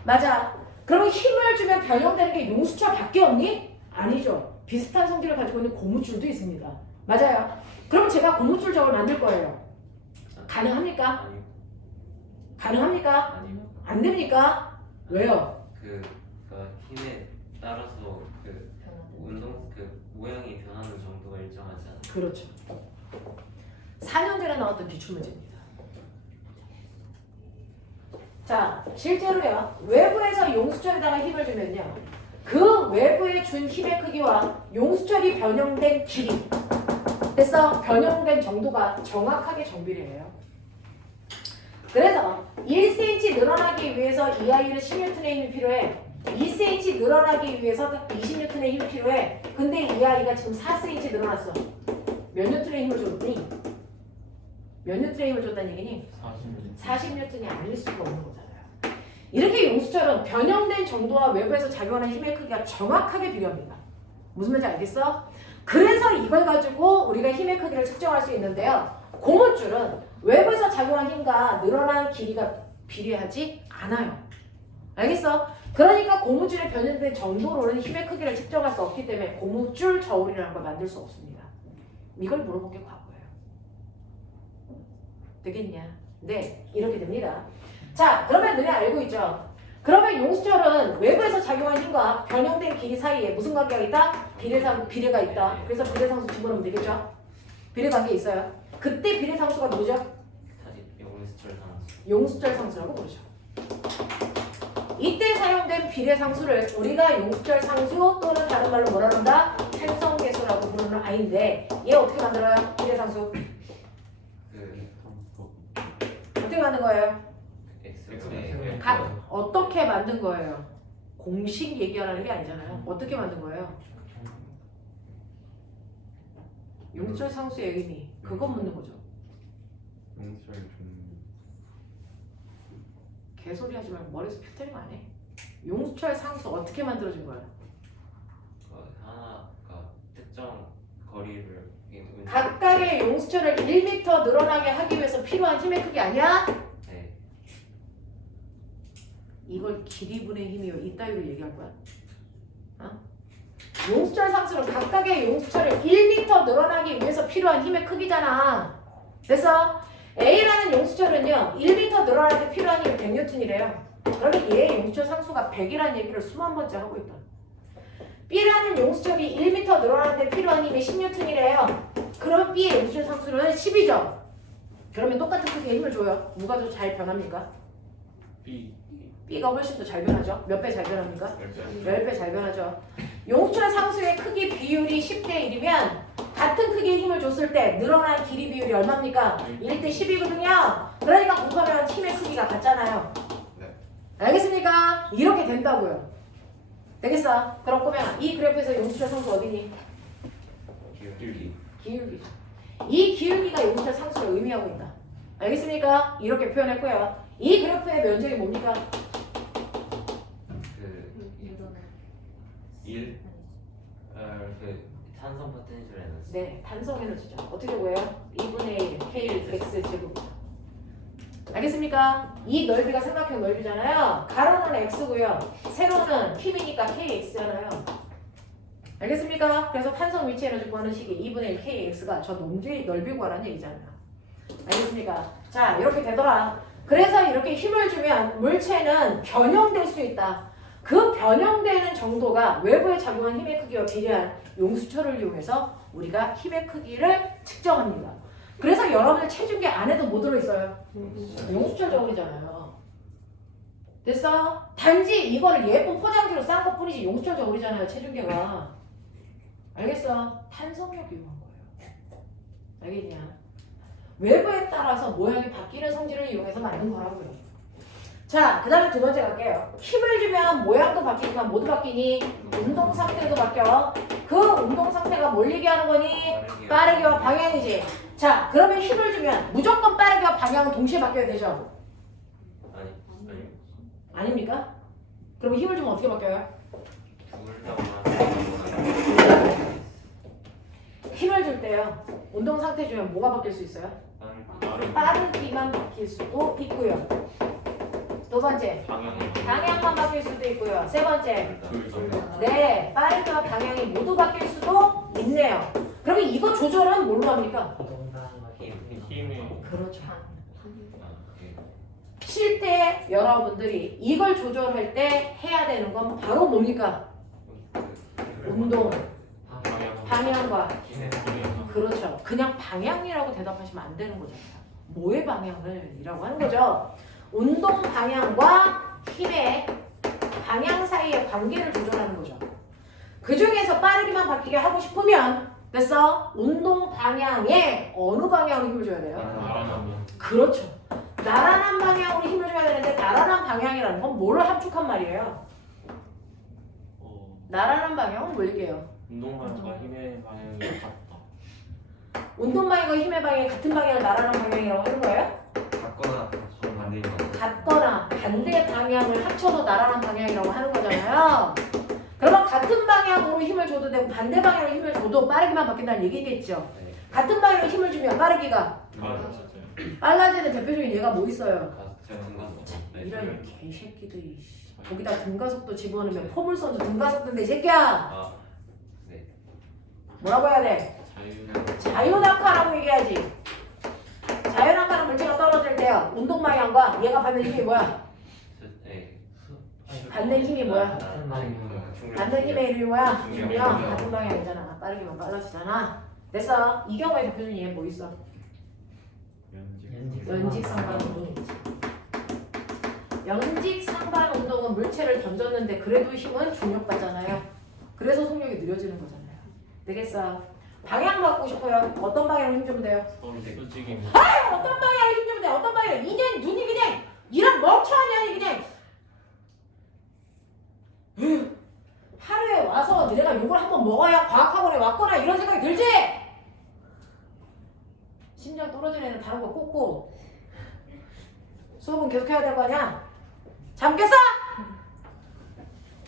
맞아. 그러면 힘을 주면 변형되는 게 용수철밖에 없니? 아니죠. 비슷한 성질을 가지고 있는 고무줄도 있습니다. 맞아요. 그럼 제가 고무줄 저울 만들 거예요. 가능합니까? 아니 가능합니까? 아니 안 됩니까? 왜요? 그 힘에 따라서 그 운동 그 모양이 변하는 정도가 일정하지 않아. 그렇죠. 4년 전에 나왔던 기출문제입니다. 자, 실제로요. 외부에서 용수철에다가 힘을 주면요. 그 외부에 준 힘의 크기와 용수철이 변형된 길이 그래서 변형된 정도가 정확하게 정비례해요. 그래서 1cm 늘어나기 위해서 이 아이는 10N의 힘이 필요해. 2cm 늘어나기 위해서 20N의 힘이 필요해. 근데 이 아이가 지금 4cm 늘어났어. 몇 N의 힘을 줬니? 몇 N의 힘을 줬다는 얘기니? 40N이 아닐 수가 없는 거잖아요. 이렇게 용수철은 변형된 정도와 외부에서 작용하는 힘의 크기가 정확하게 비례합니다. 무슨 말인지 알겠어? 그래서 이걸 가지고 우리가 힘의 크기를 측정할 수 있는데요. 고무줄은 외부에서 작용한 힘과 늘어난 길이가 비례하지 않아요. 알겠어? 그러니까 고무줄의 변형된 정도로는 힘의 크기를 측정할 수 없기 때문에 고무줄 저울이라는 걸 만들 수 없습니다. 이걸 물어본 게 과거예요. 되겠냐? 네, 이렇게 됩니다. 자, 그러면 너네 알고 있죠? 그러면 용수철은 외부에서 작용한 힘과 변형된 길이 사이에 무슨 관계가 있다? 비례가 있다. 그래서 비례상수 집어넣으면 되겠죠? 비례관계 있어요. 그때 비례상수가 뭐죠? 다시 용수철 상수. 용수철 상수라고 부르죠. 이때 사용된 비례상수를 우리가 용수철 상수 또는 다른 말로 뭐라 그런다? 행성계수라고 부르는 아이인데 얘 어떻게 만들어요? 비례상수 그 어떻게 만든 거예요? X 어떻게 만든 거예요? 공식 얘기하라는 게 아니잖아요. 어떻게 만든 거예요? 용수철 상수의 의미 그거 묻는 거죠. 용수철 좀. 개소리 하지 말고 머리에서 필터링 안 해. 용수철 상수 어떻게 만들어진 거야? 하나가 특정 거리를 각각의 용수철을 1m 늘어나게 하기 위해서 필요한 힘의 크기 아니야? 네. 이걸 길이분의 힘이요 이따위로 얘기할 거야? 어? 용수철 상수는 각각의 용수철을 1m 늘어나기 위해서 필요한 힘의 크기잖아. 그래서 A라는 용수철은요 1m 늘어날 때 필요한 힘이 100N이래요. 그러면 얘의 용수철 상수가 100이라는 얘기를 수만 번째 하고 있다. B라는 용수철이 1m 늘어날 때 필요한 힘이 10N이래요. 그러면 B의 용수철 상수는 10이죠. 그러면 똑같은 크기의 힘을 줘요. 누가 더 잘 변합니까? B가 훨씬 더 잘 변하죠. 몇 배 잘 변합니까? 10배 잘 변하죠. 용수철 상수의 크기 비율이 10대 1이면 같은 크기의 힘을 줬을 때 늘어난 길이 비율이 얼마입니까? 1대 10이거든요. 그러니까 곱하면 힘의 크기가 같잖아요. 네. 알겠습니까? 이렇게 된다고요. 되겠어? 그럼 꼬맹아 이 그래프에서 용수철 상수 어디니? 기울기. 기울기죠. 이 기울기가 용수철 상수를 의미하고 있다. 알겠습니까? 이렇게 표현했고요. 이 그래프의 면적이 뭡니까? 그 1. 그 탄성 포텐셜 에너지. 네, 단성 에너지죠. 어떻게 구해요? 2분의 1 kx 제곱. 알겠습니까? 이 넓이가 삼각형 넓이잖아요. 가로는 x고요. 세로는 힘이니까 kx잖아요. 알겠습니까? 그래서 탄성 위치 에너지 구하는 식이 2분의 1 kx가 저 넓이 구하라는 얘기잖아요. 알겠습니까? 자, 이렇게 되더라. 그래서 이렇게 힘을 주면 물체는 변형될 수 있다. 그 변형되는 정도가 외부에 작용한 힘의 크기와 비례한 용수철을 이용해서 우리가 힘의 크기를 측정합니다. 그래서 여러분들 체중계 안에도 뭐 들어있어요? 용수철 저울이잖아요. 됐어? 단지 이거를 예쁜 포장지로 싼 것 뿐이지 용수철 저울이잖아요. 체중계가. 알겠어? 탄성력 이용한 거예요. 알겠냐? 외부에 따라서 모양이 바뀌는 성질을 이용해서 만든 거라고요. 자, 그 다음에 두 번째 갈게요. 힘을 주면 모양도 바뀌지만 뭐도 바뀌니? 운동 상태도 바뀌어. 그 운동 상태가 몰리게 하는 거니? 빠르기와 방향이지. 자, 그러면 힘을 주면 무조건 빠르기와 방향은 동시에 바뀌어야 되죠? 아니 아닙니까? 그러면 힘을 주면 어떻게 바뀌어요? 힘을 줄 때요. 운동 상태 주면 뭐가 바뀔 수 있어요? 빠르기만 바뀔 수도 있고요. 두 번째, 방향만 바뀔 수도 있고요. 세 번째, 네, 빠르기와 방향이 모두 바뀔 수도 있네요. 그러면 이거 조절은 뭘로 합니까? 힘이 그렇죠. 쉴 때 여러분들이 이걸 조절할 때 해야 되는 건 바로 뭡니까? 운동, 방향과 그렇죠. 그냥 방향이라고 대답하시면 안 되는 거잖아요. 뭐의 방향을 이라고 하는 거죠. 운동 방향과 힘의 방향 사이의 관계를 조절하는 거죠. 그 중에서 빠르기만 바뀌게 하고 싶으면 됐어? 운동 방향에 어느 방향으로 힘을 줘야 돼요? 그렇죠. 나란한 방향으로 힘을 줘야 되는데 나란한 방향이라는 건 뭐를 함축한 말이에요? 나란한 방향은 뭘 얘기해요? 운동 방향과 힘의 방향이 같다. 운동 방향과 힘의 방향이 같은 방향을 나란한 방향이라고 하는 거예요? 같거나 정반대인 거. 같거나 반대 방향을 합쳐서 나란한 방향이라고 하는 거잖아요. 그러면 같은 방향으로 힘을 줘도 되고 반대 방향으로 힘을 줘도 빠르기만 바뀐다는 얘기겠죠. 같은 방향으로 힘을 주면 빠르기가 빨라지는 대표적인 예가 뭐 있어요? 이런 개새끼들이 거기다 등가속도 집어넣으면 포물선도 등가속도인데 이 새끼야! 뭐라고 해야 돼? 자유낙하라고 얘기하지. 자유낙하는 물체가 떨어질 때요. 운동 방향과 얘가 받는 힘이 뭐야? 받는 힘이 뭐야? 받는 힘의 이름이 뭐야? 중력. 같은 방향이잖아. 빠르기만 빨라지잖아. 됐어. 이 경우에 대표적인 얘 뭐 있어? 연직상반 운동이 있지. 연직상반 운동은 물체를 던졌는데 그래도 힘은 중력받잖아요. 그래서 속력이 느려지는 거잖아요. 되겠어? 방향 바꾸고 싶어요. 어떤 방향으로 힘주면 돼요? 솔직히 어떤 방향으로 힘주면 돼요? 어떤 방향으로? 이년 눈이 그냥 이런 멍청한 년이 그냥 하루에 와서 내가 이걸 한번 먹어야 과학학원에 왔거나 이런 생각이 들지? 심장 떨어지는 애는 다른 거 꽂고 수업은 계속 해야 될 거 아니야? 잠겠어?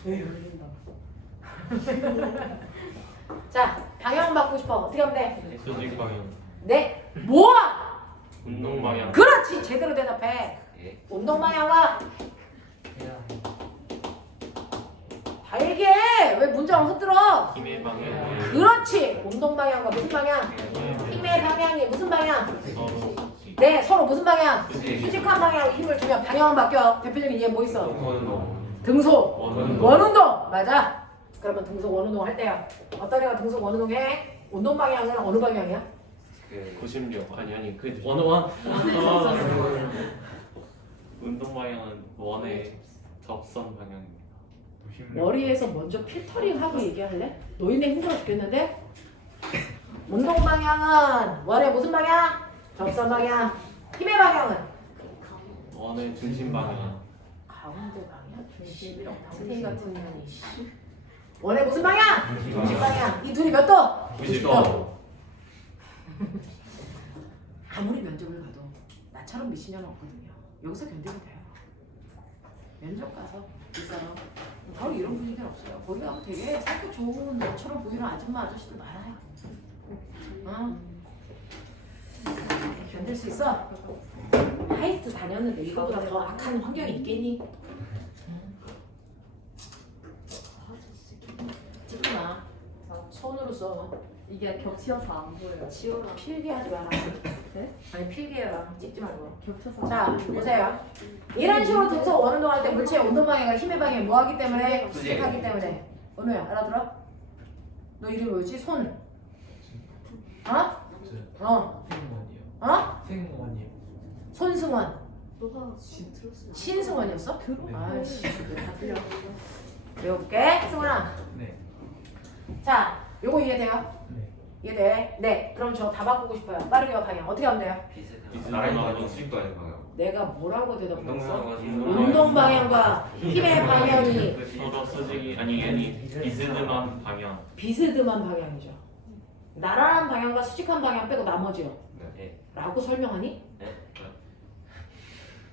에휴 흘린다. 자, 방향 바꾸고 싶어. 어떻게 하면 돼? 조직 방향. 네? 뭐? 운동 방향. 그렇지! 제대로 대답해. 운동 방향과 다 얘기해! 왜 문장을 흐들어? 힘의 방향. 그렇지! 운동 방향과 무슨 방향? 힘의 방향이 무슨 방향? 서로 네, 서로 무슨 방향? 수직. 수직한 방향으로 힘을 주면 방향은 바뀌어. 대표적인 얘 뭐 있어? 원운동. 등속, 원운동. 원운동! 맞아. 그러면 등속 원운동 할 때야. 어떤 애가 등속 원운동 해? 운동 방향은 어느 방향이야? 96 아니 그 원원 운동 방향은 원의 접선 방향입니다. 머리에서 먼저 필터링하고 얘기할래? 노인네 힘들어 죽겠는데? 운동 방향은 원의 무슨 방향? 접선 방향. 힘의 방향은? 원의 중심 방향. 가운데 방향? 중심이랑 당신 같은 년이. 원의 무슨 방향? 중심 방향. 이 둘이 몇 도? 90도. 아무리 면접을 가도 나처럼 미친년은 없거든요. 여기서 견디면 돼요. 면접 가서 이 사람 바로 이런 분위기는 없어요. 거기 가면 되게 성격 좋은 너처럼 보이는 아줌마 아저씨들 많아요. 견딜 수 있어? 하이트 다녔는데 이거보다 더 악한 환경이 있겠니? 찍지 마. 손으로 써. 이게 겹치어서 안 보여요. 지우라. 필기하지 마라. 네? 아니 필기해라. 찍지 말고. 겹쳐서. 자 보세요. 이런 식으로 등속 원운동할 때 물체의 운동 방향과 힘의 방향이 뭐하기 때문에? 수직하기 때문에. 은우야 알아들어? 너 이름이 뭐지? 손. 어? 어? 생원이요. 어? 생원이요. 손승원. 너가 들었어. 신승원이었어? 들어. 아이씨 다 틀려. 외워볼게. 승원아. 네. 자 요거 이해돼요? 네. 이해돼? 네. 그럼 저 다 바꾸고 싶어요. 빠르게 와 방향. 어떻게 하면 돼요? 비슷한 나라에 나가면 수익도 아닌 방향. 내가 뭐라고 대답했어? 운동하고 운동 방향과 힘의 방향이 서로 수직이 아니 비스듬한 방향. 비스듬한 방향이죠. 나란한 방향과 수직한 방향 빼고 나머지요. 네. 라고 설명하니? 네.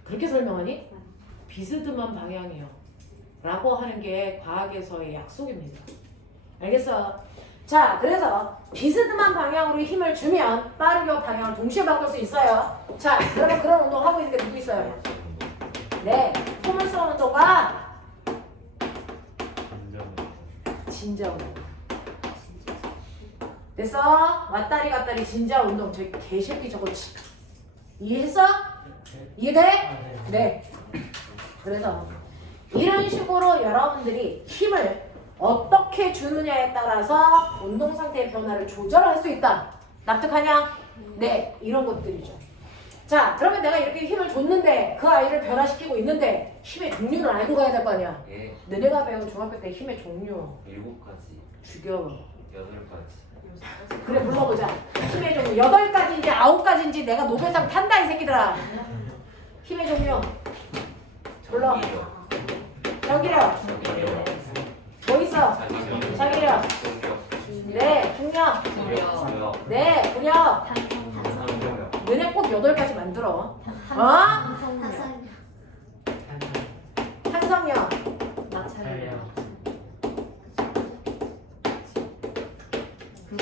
그렇게 설명하니? 비스듬한 방향이요. 라고 하는 게 과학에서의 약속입니다. 알겠어? 자, 그래서 비스듬한 방향으로 힘을 주면 빠르게 방향을 동시에 바꿀 수 있어요. 자, 그러면 그런 운동 하고 있는 게 누구 있어요? 네, 포물선 운동과 진자 운동. 됐어? 왔다리 갔다리 진자 운동. 저 개새끼 저거 이해했어? 이해돼? 네. 그래서 이런 식으로 여러분들이 힘을 어떻게 주느냐에 따라서 운동 상태의 변화를 조절할 수 있다. 납득하냐? 네, 이런 것들이죠. 자, 그러면 내가 이렇게 힘을 줬는데 그 아이를 변화시키고 있는데 힘의 종류는 알고 가야 될 거 아니야? 예. 너네가 배운 중학교 때 힘의 종류 7가지, 죽여. 8가지. 그래 불러보자. 힘의 종류 8가지인지 9가지인지 내가 노벨상 탄다 이 새끼들아. 힘의 종류 불러. 전기력 뭐 있어? 자기력 네 중력 네 구력 너네 꼭 8가지 만들어. 어? 탄성력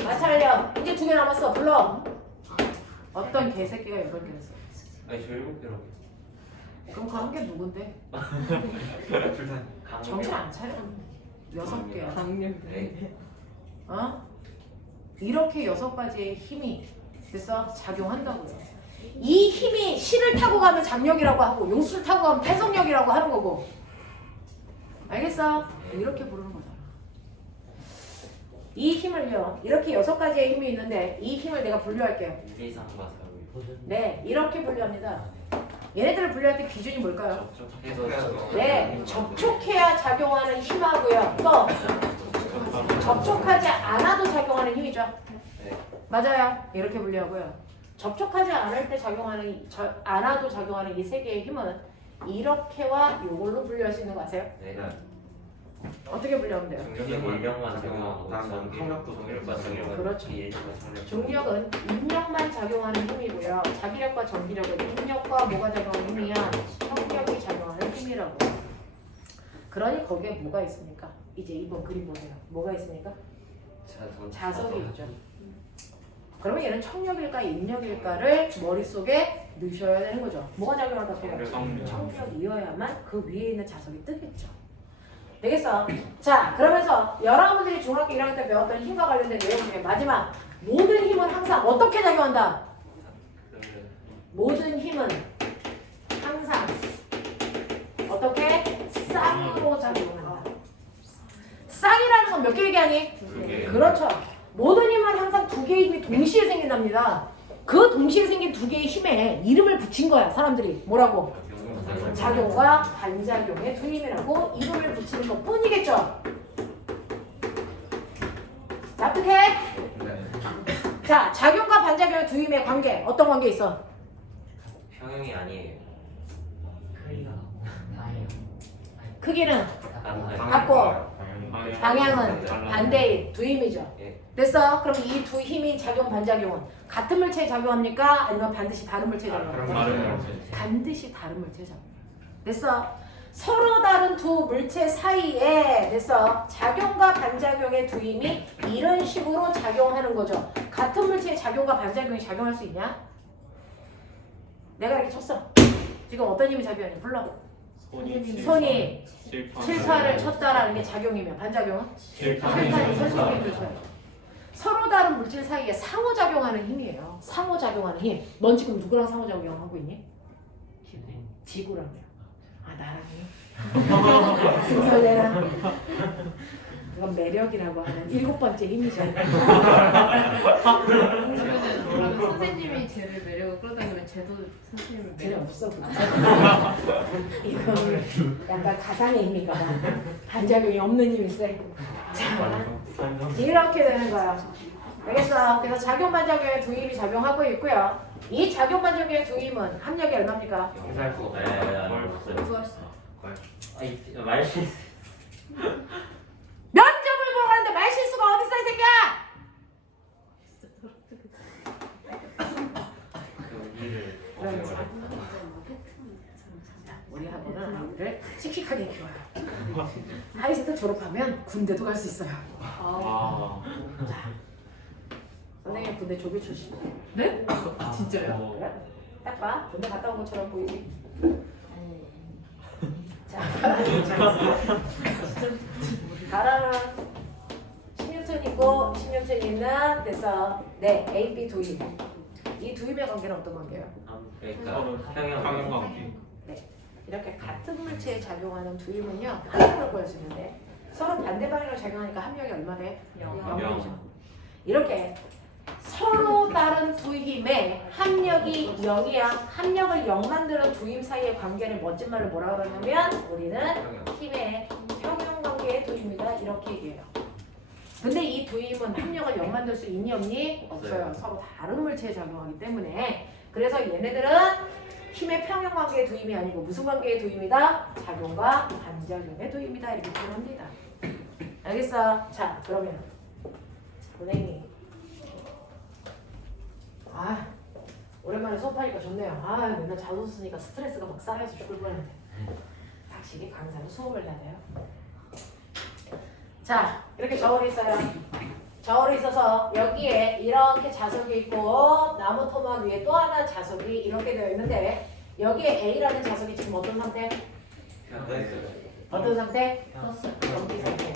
마찰력 이제 2개 남았어. 불러. 어떤 개새끼가 8개 했어? 아니 저 7개라고. 그럼 그 한 개 누군데? 정신 안 차려. 6개야. 강력. 네. 어? 이렇게 6가지의 힘이 됐어? 작용한다고요. 이 힘이 실을 타고 가면 장력이라고 하고 용수를 타고 가면 태성력이라고 하는 거고. 알겠어? 이렇게 부르는 거잖아. 이 힘을요. 이렇게 6가지의 힘이 있는데 이 힘을 내가 분류할게요. 우리상과 사위. 네, 이렇게 분류합니다. 얘네들을 분류할 때 기준이 뭘까요? 접촉해서 네, 접촉해야 작용하는 힘하고요. 또 접촉하지 않아도 작용하는 힘이죠. 네. 맞아요. 이렇게 분류하고요. 접촉하지 않을 때 작용하는, 않아도 작용하는 이 3개의 힘은 이렇게와 이걸로 분류할 수 있는 거 아세요? 네. 어떻게 분류하면 돼요? 중력은 인력만 작용하고 다음 전기력도 정력과 정력은 그렇죠. 일력과 정력. 중력은 인력만 작용하는 힘이고요. 자기력과 전기력은 인력과 뭐가 작용하는 힘이야? 성력이 작용하는 힘이라고. 그러니 거기에 뭐가 있습니까? 이제 이번 그림 보세요. 뭐가 있습니까? 자석이 있죠. 그러면 얘는 청력일까 인력일까를 머릿속에 넣으셔야 되는 거죠. 뭐가 작용할까? 청력이어야만 그 위에 있는 자석이 뜨겠죠. 되겠어? 자, 그러면서 여러분들이 중학교 1학년 때 배웠던 힘과 관련된 내용 중에 마지막 모든 힘은 항상 어떻게 작용한다? 모든 힘은 항상 어떻게? 쌍으로 작용한다. 쌍이라는 건 몇 개 얘기하니? 2개. 그렇죠. 모든 힘은 항상 2개의 힘이 동시에 생긴답니다. 그 동시에 생긴 2개의 힘에 이름을 붙인 거야, 사람들이. 뭐라고? 작용과 반작용의 두 힘이라고 이름을 붙이는 것 뿐이겠죠. 납득해? 자, 작용과 반작용의 두 힘의 관계, 어떤 관계 있어? 평형이 아니에요. 크기는 안 같고 방향은 반대인 두 힘이죠. 예. 됐어? 그럼 이 두 힘이 작용 반작용은 같은 물체에 작용합니까? 아니면 반드시 다른 물체에 작용합니까? 말은 반드시 다른 물체에 작용합니다. 됐어? 서로 다른 두 물체 사이에 됐어. 작용과 반작용의 두임이 이런 식으로 작용하는 거죠. 같은 물체의 작용과 반작용이 작용할 수 있냐? 내가 이렇게 쳤어. 지금 어떤 힘이 작용하냐? 불러. 손이 칠판을 쳤다라는 게 작용이면 반작용은? 칠판이 설정에 들어서요. 서로 다른 물질 사이에 상호작용하는 힘이에요. 상호작용하는 힘. 넌 지금 누구랑 상호작용하고 있니? 지구랑요. 아 나랑요? 승설이랑. 이건 매력이라고 하는 7번째 힘이죠. 그러면 선생님이 쟤를 매력을 끌어당기면 쟤도 선생님을 재료 매력. 없어. 이건 약간 가상의 힘인가 봐. 반작용이 없는 힘일세. 자, 이렇게 되는 거야. 알겠어? 그래서 작용 반작용의 두 힘이 작용하고 있고요. 이 작용 반작용의 두 힘은 합력이 얼마입니까? 네, 말실수. 면접을 보러 가는데 말실수가 어디 있어 이 새끼야! 그 일을 그렇지. 우리 학원은 아이를 씩씩하게 키워요. 하이스트 졸업하면 군대도 갈 수 있어요. 아. 자, 선생님 군대 조교 출신. 네? 진짜요? 그래? 딱 봐. 군대 갔다 온 것처럼 보이지? 자, 가라는 16층 있고 16층 있는 데서 네, A, B 두임. 이 두임의 관계는 어떤 관계예요? 그러니까 평형 관계. 이렇게 같은 물체에 작용하는 두임은요 합력을 보여주는데 서로 반대 방향으로 작용하니까 합력이 얼마 돼? 0이죠. 이렇게 서로 다른 두 힘의 합력이 0이야. 합력을 0 만드는 두 힘 사이의 관계를 멋진 말로 뭐라 그러냐면 우리는 힘의 평형관계의 두 힘이다 이렇게 얘기해요. 근데 이 두 힘은 합력을 0 만들 수 있니 없니? 없어요. 서로 다른 물체에 작용하기 때문에. 그래서 얘네들은 힘의 평형관계의 두 힘이 아니고 무슨 관계의 두 힘이다? 작용과 반작용의 두 힘이다 이렇게 표현합니다. 알겠어? 자 그러면 선생님 아 오랜만에 수업하니까 좋네요. 아 맨날 자소 쓰니까 스트레스가 막 쌓여서 죽을 뻔했는데 확실히 강사는 수업을 해야 돼요. 자 이렇게 저울이 있어요. 저울이 있어서 여기에 이렇게 자석이 있고 나무 토막 위에 또 하나 자석이 이렇게 되어 있는데 여기에 A라는 자석이 지금 어떤 상태? 어떤 상태? 정지 상태.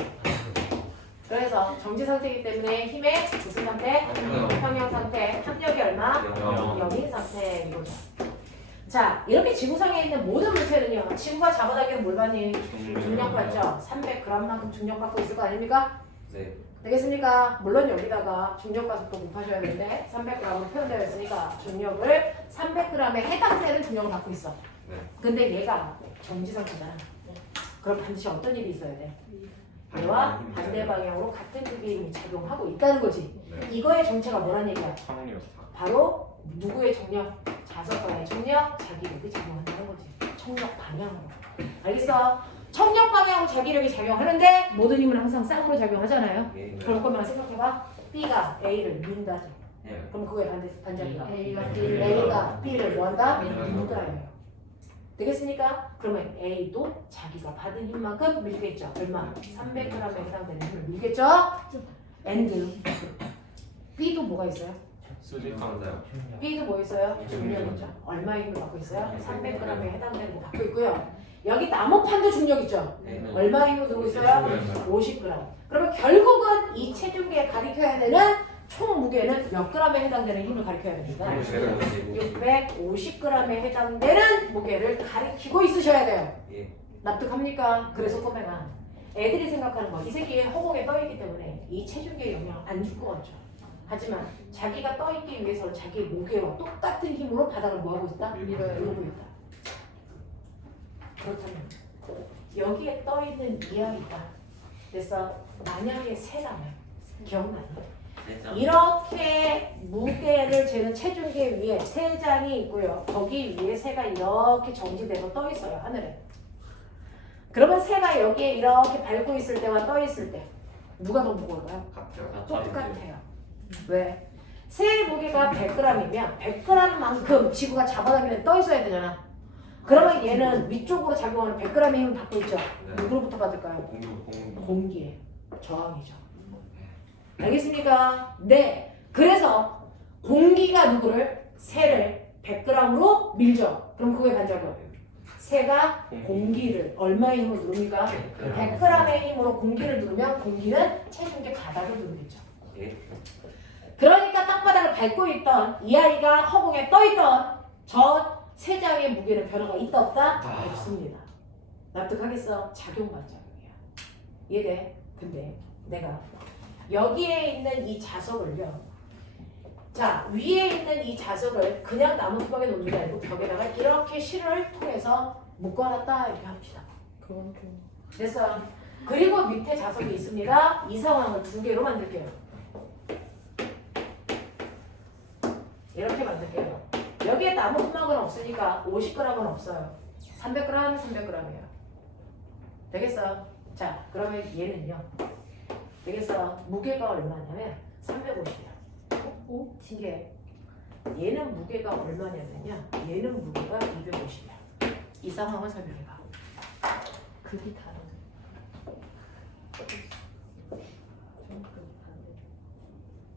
그래서 정지 상태이기 때문에 힘의 무슨 상태? 평형 상태. 합력이 얼마? 0인 상태 이거죠. 자 이렇게 지구상에 있는 모든 물체는요. 지구가 잡아당기는 뭘 받니? 중력 받죠. 300g만큼 중력 받고 있을 거 아닙니까? 네. 되겠습니까? 물론 여기다가 중력 가속도 곱하셔야 되는데 300g으로 표현되어 있으니까 중력을 300g에 해당되는 중력을 갖고 있어. 네. 근데 얘가 정지 상태잖아. 그럼 반드시 어떤 일이 있어야 돼? 얘와 반대 방향으로 같은 크기의 힘이 작용하고 있다는 거지. 네. 이거의 정체가 뭐란 얘기야? 상력. 바로 누구의 정력? 자석과의 정력, 자기력이 작용한다는 거지. 청력 방향으로. 알겠어? 청력 방향으로 자기력이 작용하는데 모든 힘은 항상 쌍으로 작용하잖아요. 그럴 거면 생각해봐. B가 A를 민다지. 네. 그럼 그거의 반작이야. A가 B를 뭐한다? 민다. 민다예요. 되겠습니까? 그러면 A도 자기가 받은 힘만큼 밀겠죠. 얼마? 300g에 해당되는 힘을 밀겠죠? and B도 뭐가 있어요? 수직항. B도 뭐 있어요? 중력이죠. 얼마의 힘을 갖고 있어요? 300g에 해당되는 거 갖고 있고요. 여기 나무판도 중력 있죠. 얼마의 힘을 들고 있어요? 50g. 그러면 결국은 이 체중계에 가리켜야 되는 총 무게는 몇 g에 해당되는 힘을 가리켜야 됩니다. 650g에 해당되는 무게를 가리키고 있으셔야 돼요. 예. 납득합니까? 그래서 꼬매가 애들이 생각하는 거 이 새끼 허공에 떠있기 때문에 이 체중계의 영향을 안 줄 것 같죠. 하지만 자기가 떠있기 위해서는 자기의 무게와 똑같은 힘으로 바닥을 뭐하고 있다? 밀고 있다. 그렇다면 여기에 떠있는 이야기가 그래서 만약에 새라면 기억나니? 이렇게 무게를 재는 체중계 위에 세 장이 있고요. 거기 위에 새가 이렇게 정지돼서 떠 있어요. 하늘에. 그러면 새가 여기에 이렇게 밟고 있을 때와 떠 있을 때 누가 더 무거울까요? 같아요. 똑같아요. 왜? 새의 무게가 100g이면 100g만큼 지구가 잡아당기는 떠 있어야 되잖아. 그러면 얘는 위쪽으로 작용하는 100g의 힘을 받고 있죠. 네. 누구로부터 받을까요? 공기. 공기에 저항이죠. 알겠습니까? 네. 그래서 공기가 누구를? 새를 100g으로 밀죠. 그럼 그거의 반작용. 새가 공기를 얼마의 힘으로 누릅니까? 100g의 힘으로 공기를 누르면 공기는 체중계 바닥을 누르겠죠. 예. 그러니까 땅바닥을 밟고 있던 이 아이가 허공에 떠 있던 저 세장의 무게는 변화가 있다 없다? 없습니다. 납득하겠어? 작용 반작용이야. 이해돼? 근데 내가 여기에 있는 이 자석을요. 자, 위에 있는 이 자석을 그냥 나무 토막에 놓는 게 아니고 벽에다가 이렇게 실을 통해서 묶어놨다 이렇게 합시다. 그건 좀 됐어. 그리고 밑에 자석이 있습니다. 이 상황을 두 개로 만들게요. 이렇게 만들게요. 여기에 나무 토막은 없으니까 50g은 없어요. 300g, 300g이에요. 되겠어? 자, 그러면 얘는요. 되겠어? 무게가 얼마냐면 350이야. 오, 신기해. 얘는 무게가 얼마냐면요. 얘는 무게가 250이야. 이 상황을 설명해봐. 극이 다른.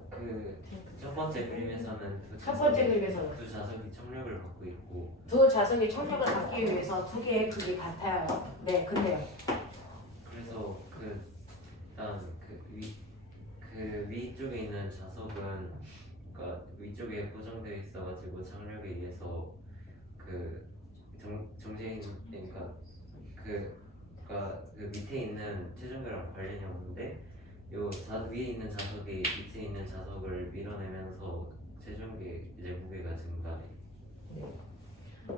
그 첫 번째 그림에서는 첫 번째 그림에서는 두 자석이 trọng力을 갖고 있고 두 자석이 trọng力을 갖기 위해서 두 개의 극이 같아요. 네, 근데요. 그래서 그 일단 그 위쪽에 있는 자석은 그러니까 위쪽에 고정되어 있어가지고 trọng力에 의해서 그 정제인 그러니까 그 밑에 있는 체중계랑 관련이 없는데 위에 있는 자석이 밑에 있는 자석을 밀어내면서 체중계 이제 무게가 증가해.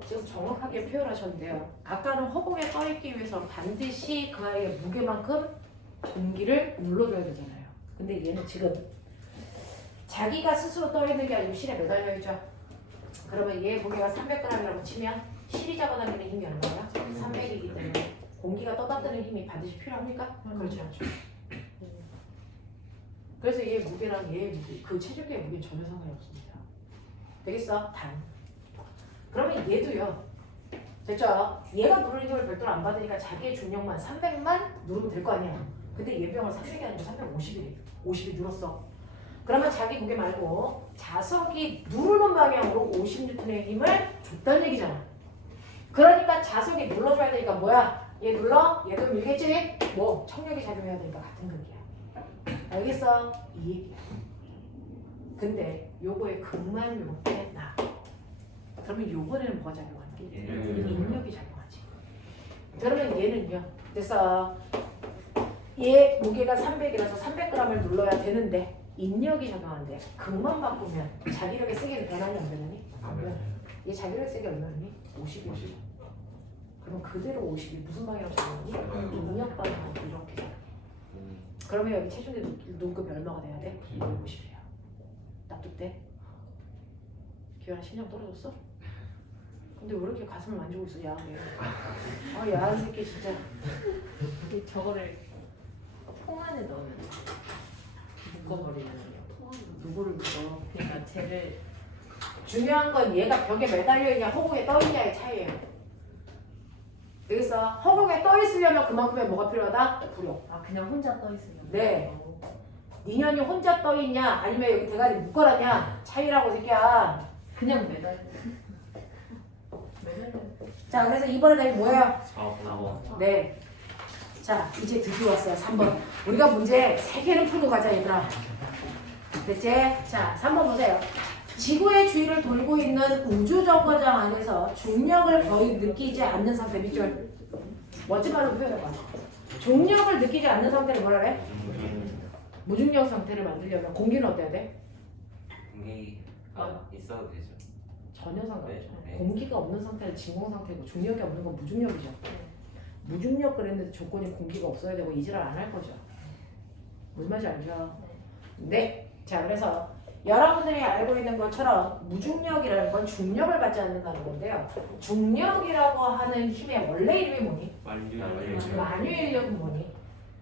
지금 정확하게 표현하셨는데요. 아까는 허공에 떠있기 위해서 반드시 그 아이의 무게만큼 공기를 눌러줘야 되잖아요. 근데 얘는 지금 자기가 스스로 떠있는 게 아니고 실에 매달려 있죠. 그러면 얘 무게가 300g이라고 치면 실이 잡아당기는 힘이 얼마야? 300이기 때문에 공기가 떠받드는 힘이 반드시 필요합니까? 그렇지 않죠. 그래서 얘 무게랑 얘 무게, 그 체중계의 무게는 전혀 상관이 없습니다. 되겠어? 단. 그러면 얘도요. 됐죠? 얘가 누르는 힘을 별도로 안 받으니까 자기의 중력만 300만 누르면 될 거 아니야. 근데 얘 병은 300이 아니고 350이 50이 늘었어. 그러면 자기 무게 말고 자석이 누르는 방향으로 50N의 힘을 줬다는 얘기잖아. 그러니까 자석이 눌러줘야 되니까 뭐야? 얘 눌러? 얘도 밀겠지? 뭐 trọng力이 작용해야 되니까 같은 극이야. 알겠어? 이 얘기야. 근데 요거의 극만 요렇게 나. 그러면 요번에는 뭐가 작용하지? 인력이 작용하지. 그러면 얘는요. 그래서 얘 무게가 300이라서 300g을 눌러야 되는데 인력이 작용하는데 극만 바꾸면 자기력의 세기는 변하니 안 변하니? 안 변해. 얘 자기력의 세기 얼마니? 50이야. 그럼 그대로 50이 무슨 방향으로 작용하니? 인력 방향으로 이렇게 작용해. 그러면 여기 체중계 눈급이 얼마가 돼야 돼? 250이야. 납득돼? 기현아 심장 떨어졌어? 근데 왜 이렇게 가슴을 만지고 있어 야하게. 아 야한 새끼 진짜. 저거를 통 안에 넣으면 묶어버리는 누구를 믿어? 그러니까 쟤를 중요한 건 얘가 벽에 매달려 있냐 허공에 떠 있냐의 차이예요. 여기서 허공에 떠 있으려면 그만큼의 뭐가 필요하다? 부력. 아 그냥 혼자 떠 있으면 네. 니년이 혼자 떠 있냐 아니면 여기 대가리 묶어놨냐 차이라고 새끼야. 그냥 매달려. 자 그래서 이번에 답이 뭐예요? 4번. 네. 자 이제 드디어 왔어요. 3번. 우리가 문제 3개는 풀고 가자 얘들아. 됐지? 자 3번 보세요. 지구의 주위를 돌고 있는 우주정거장 안에서 중력을 거의 느끼지 않는 상태. 밑줄 멋진 말로 표현해봐. 중력을 느끼지 않는 상태를 뭐라 그래? 무중력 상태를 만들려면 공기는 어때야 돼? 공기가 있어도 되죠. 전혀 상관없죠. 네. 공기가 없는 상태는 진공 상태고 중력이 없는 건 무중력이죠. 무중력 그랬는데 조건이 공기가 없어야 되고 이지랄 안 할 거죠. 무슨 말인지 알죠? 네. 자 그래서 여러분들이 알고 있는 것처럼 무중력이라는 건 중력을 받지 않는다는 건데요. 중력이라고 하는 힘의 원래 이름이 뭐니? 만유인력은 뭐니?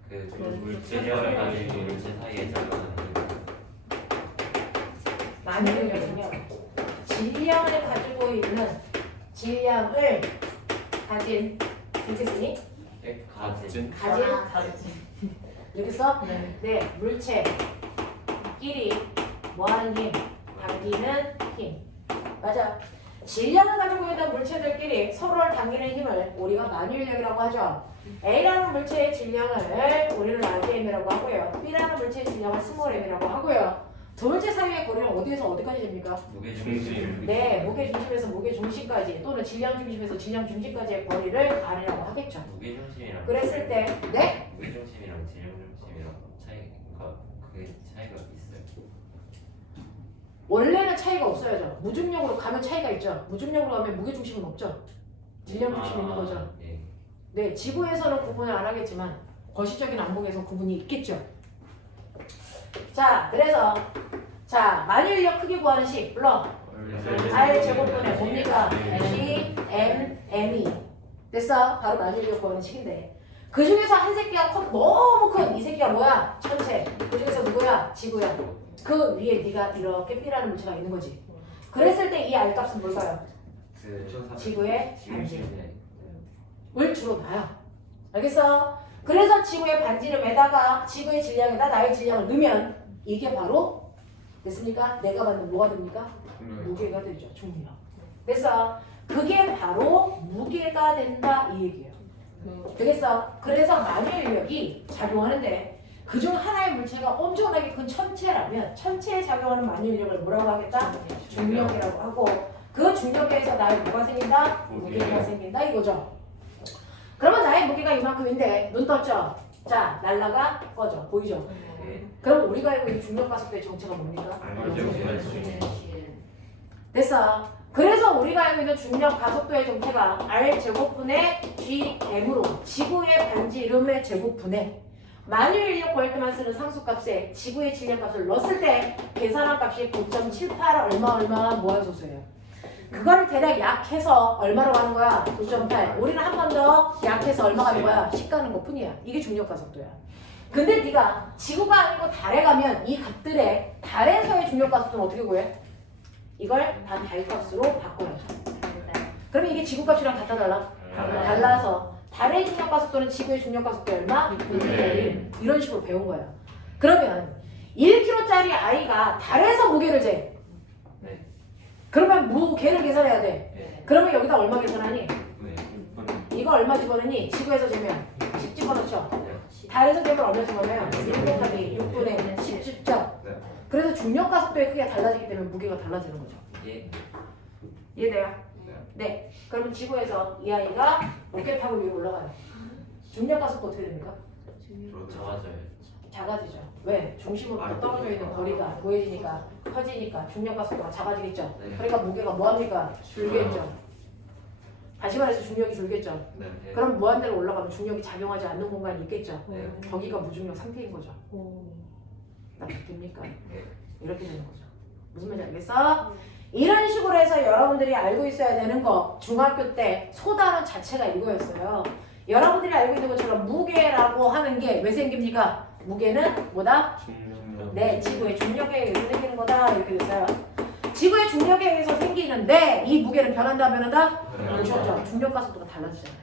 그 물질이랑 가지고 물질 사이에 작용하는 만유인력은요. 질량을 가지고 있는 질량을 가진 이렇게 쓰니? 가진. 가진 이렇게 써? 네. 네, 물체끼리 뭐하는 힘? 당기는 힘. 맞아. 질량을 가지고 있는 물체들끼리 서로를 당기는 힘을 우리가 만유인력이라고 하죠. A라는 물체의 질량을 우리는 RPM이라고 하고요. B라는 물체의 질량을 스몰 m이라고 하고요. 두 물체 사이의 거리는 어디에서 어디까지 됩니까? 무게 중심. 중심. 네, 무게 중심에서 무게 중심까지 또는 질량 중심에서 질량 중심까지의 거리를 R이라고 하겠죠. 무게 중심이랑. 그랬을 때, 네? 무게 중심이랑 질량 중심이랑 차이가 그게 차이가 있어요. 원래는 차이가 없어야죠. 무중력으로 가면 차이가 있죠. 무중력으로 가면 무게 중심은 없죠. 질량 중심이 있는 거죠. 예. 네, 지구에서는 구분을 안 하겠지만 거시적인 안목에서 구분이 있겠죠. 자, 그래서 자 만유인력 크기 구하는 식 불러. R 제곱분의 뭡니까? G M M이 됐어. 바로 만유인력 구하는 식인데 그 중에서 한 새끼가 너무 큰 이 새끼가 뭐야? 천체. 그 중에서 누구야? 지구야. 그 위에 네가 이렇게 B라는 물체가 있는 거지. 그랬을 때 이 R 값은 뭘까요? 그 지구의 지금 반지. 시간에 을 주로 놔요. 알겠어? 그래서 지구의 반지름에다가 지구의 질량에다 나의 질량을 넣으면 이게 바로 됐습니까? 내가 받는 뭐가 됩니까? 무게가 되죠. 중력. 됐어? 그게 바로 무게가 된다 이 얘기예요. 되겠어? 그래서 만유인력이 작용하는데 그중 하나의 물체가 엄청나게 큰 천체라면 천체에 작용하는 만유인력을 뭐라고 하겠다? 중력이라고 하고 그 중력에서 나의 뭐가 생긴다? 무게가 생긴다 이거죠. 그러면 나의 무게가 이만큼인데 눈 떴죠? 자, 날라가 꺼져. 보이죠? 네. 그럼 우리가 알고 있는 중력 가속도의 정체가 뭡니까? 됐어. 그래서 우리가 알고 있는 중력 가속도의 정체가 R 제곱분의 GM으로 지구의 반지름의 제곱분의 만유인력 구할 때만 쓰는 상수값에 지구의 질량값을 넣었을 때 계산한 값이 9.78 얼마 모아소수예요. 그거를 대략 약해서 얼마로 가는 거야? 9.8. 우리는 한 번 더 약해서 얼마 가는 거야? 10 가는 것 뿐이야. 이게 중력 가속도야. 근데 네가 지구가 아니고 달에 가면 이 값들의 달에서의 중력 가속도는 어떻게 구해? 이걸 다 달값으로 바꿔야죠. 그러면 이게 지구 값이랑 같아 달라? 달라서 달의 중력 가속도는 지구의 중력 가속도 얼마? 6분의 1. 이런 식으로 배운 거야. 그러면 1kg짜리 아이가 달에서 무게를 재. 네. 그러면 무게를 계산해야 돼. 네. 그러면 여기다 얼마 계산하니? 네. 이거 얼마 집어넣니? 지구에서 재면 10 집어넣죠. 달에서 재면 얼마 집어넣어요? 1 곱하기 6분의 10 집죠. 네. 그래서 중력 가속도의 크기가 달라지기 때문에 무게가 달라지는 거죠. 예. 이해돼요? 네. 네. 그러면 지구에서 이 아이가 로켓 타고 위로 올라가요. 중력 가속도 어떻게 됩니까? 좋아져요. 작아지죠. 왜? 중심으로부터 떨어져 있는 거리가 보여지니까 커지니까 중력 가속도가 작아지겠죠. 네. 그러니까 무게가 뭐합니까? 줄겠죠. 다시 말해서 중력이 줄겠죠. 네. 네. 그럼 무한대로 올라가면 중력이 작용하지 않는 공간이 있겠죠. 네. 거기가 무중력 상태인 거죠. 납득됩니까? 네. 이렇게 되는 거죠. 무슨 말인지 알겠어? 이런 식으로 해서 여러분들이 알고 있어야 되는 거 중학교 때 소단원 자체가 이거였어요. 여러분들이 알고 있는 것처럼 무게라고 하는 게 왜 생깁니까? 무게는 뭐다? 중력. 네, 지구의 중력에 의해서 생기는 거다 이렇게 됐어요. 지구의 중력에 의해서 생기는데 이 무게는 변한다 안 변한다? 그렇죠. 중력 가속도가 달라지잖아요.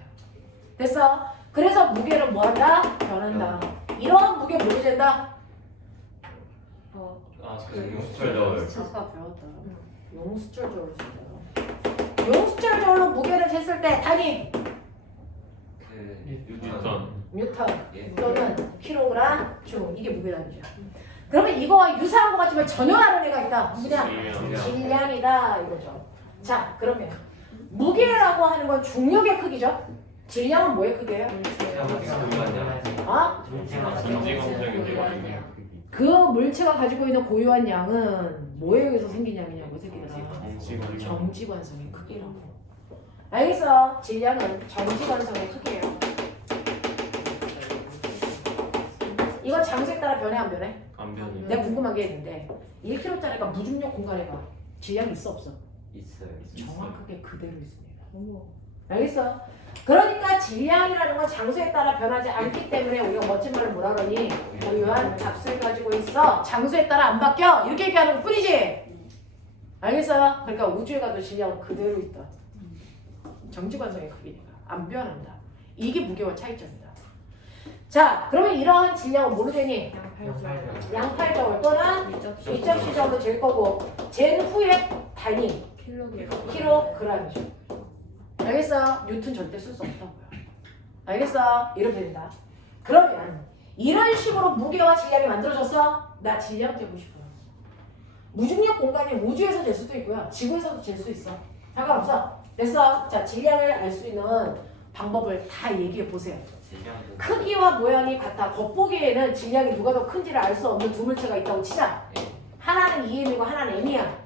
됐어? 그래서 무게는 뭐한다? 변한다. 이런 무게 뭐로 잰다? 아, 용수철 아까 배웠다. 용수철 저울로 잰다. 용수철 저울로 무게를 쟀을 때 단위 그 뉴턴. 뉴턴 예. 또는 킬로그램 중 이게 무게단위죠. 그러면 이거와 유사한 것 같지만 전혀 다른 애가 있다. 누구냐? 질량. 질량이다 이거죠. 자 그러면 무게라고 하는 건 중력의 크기죠. 질량은 뭐의 크기예요? 어? 정지광적인 그 물체가 가지고 있는 고유한 양은 뭐에 의해서 생긴 양이냐고 새끼들아. 정지광적. 정지관성의 크기라고. 알겠어? 질량은 정지관성의 크기예요. 이건 장소에 따라 변해 안 변해? 안 변해. 내가 궁금한 게 있는데 1kg짜리가 무중력 공간에 가 질량이 있어 없어? 있어요. 정확하게 그대로 있습니다. 알겠어? 그러니까 질량이라는 건 장소에 따라 변하지 않기 때문에 우리가 멋진 말로 뭐라 그러니 고유한 값을 가지고 있어. 장소에 따라 안 바뀌어. 이렇게 얘기하는 것 뿐이지. 알겠어요? 그러니까 우주에 가도 질량은 그대로 있다. 정지관성의 크기니까. 안 변한다. 이게 무게와 차이점이다. 자, 그러면 이러한 질량은 뭐로 되니? 양팔절 또는 이점 시점으로 잴 거고 잰 후에 단위 킬로그램이죠. 알겠어? 뉴턴 절대 쓸 수 없다고요. 알겠어? 이렇게 된다. 그러면 이런 식으로 무게와 질량이 만들어졌어? 나 질량 재고 싶어요. 무중력 공간이 우주에서 잴 수도 있고요. 지구에서도 잴 수 있어. 상관없어. 됐어? 자, 질량을 알 수 있는 방법을 다 얘기해 보세요. 질량도 크기와 모양이 같아. 겉보기에는 질량이 누가 더 큰지를 알 수 없는 두 물체가 있다고 치자. 하나는 EM이고 하나는 M이야.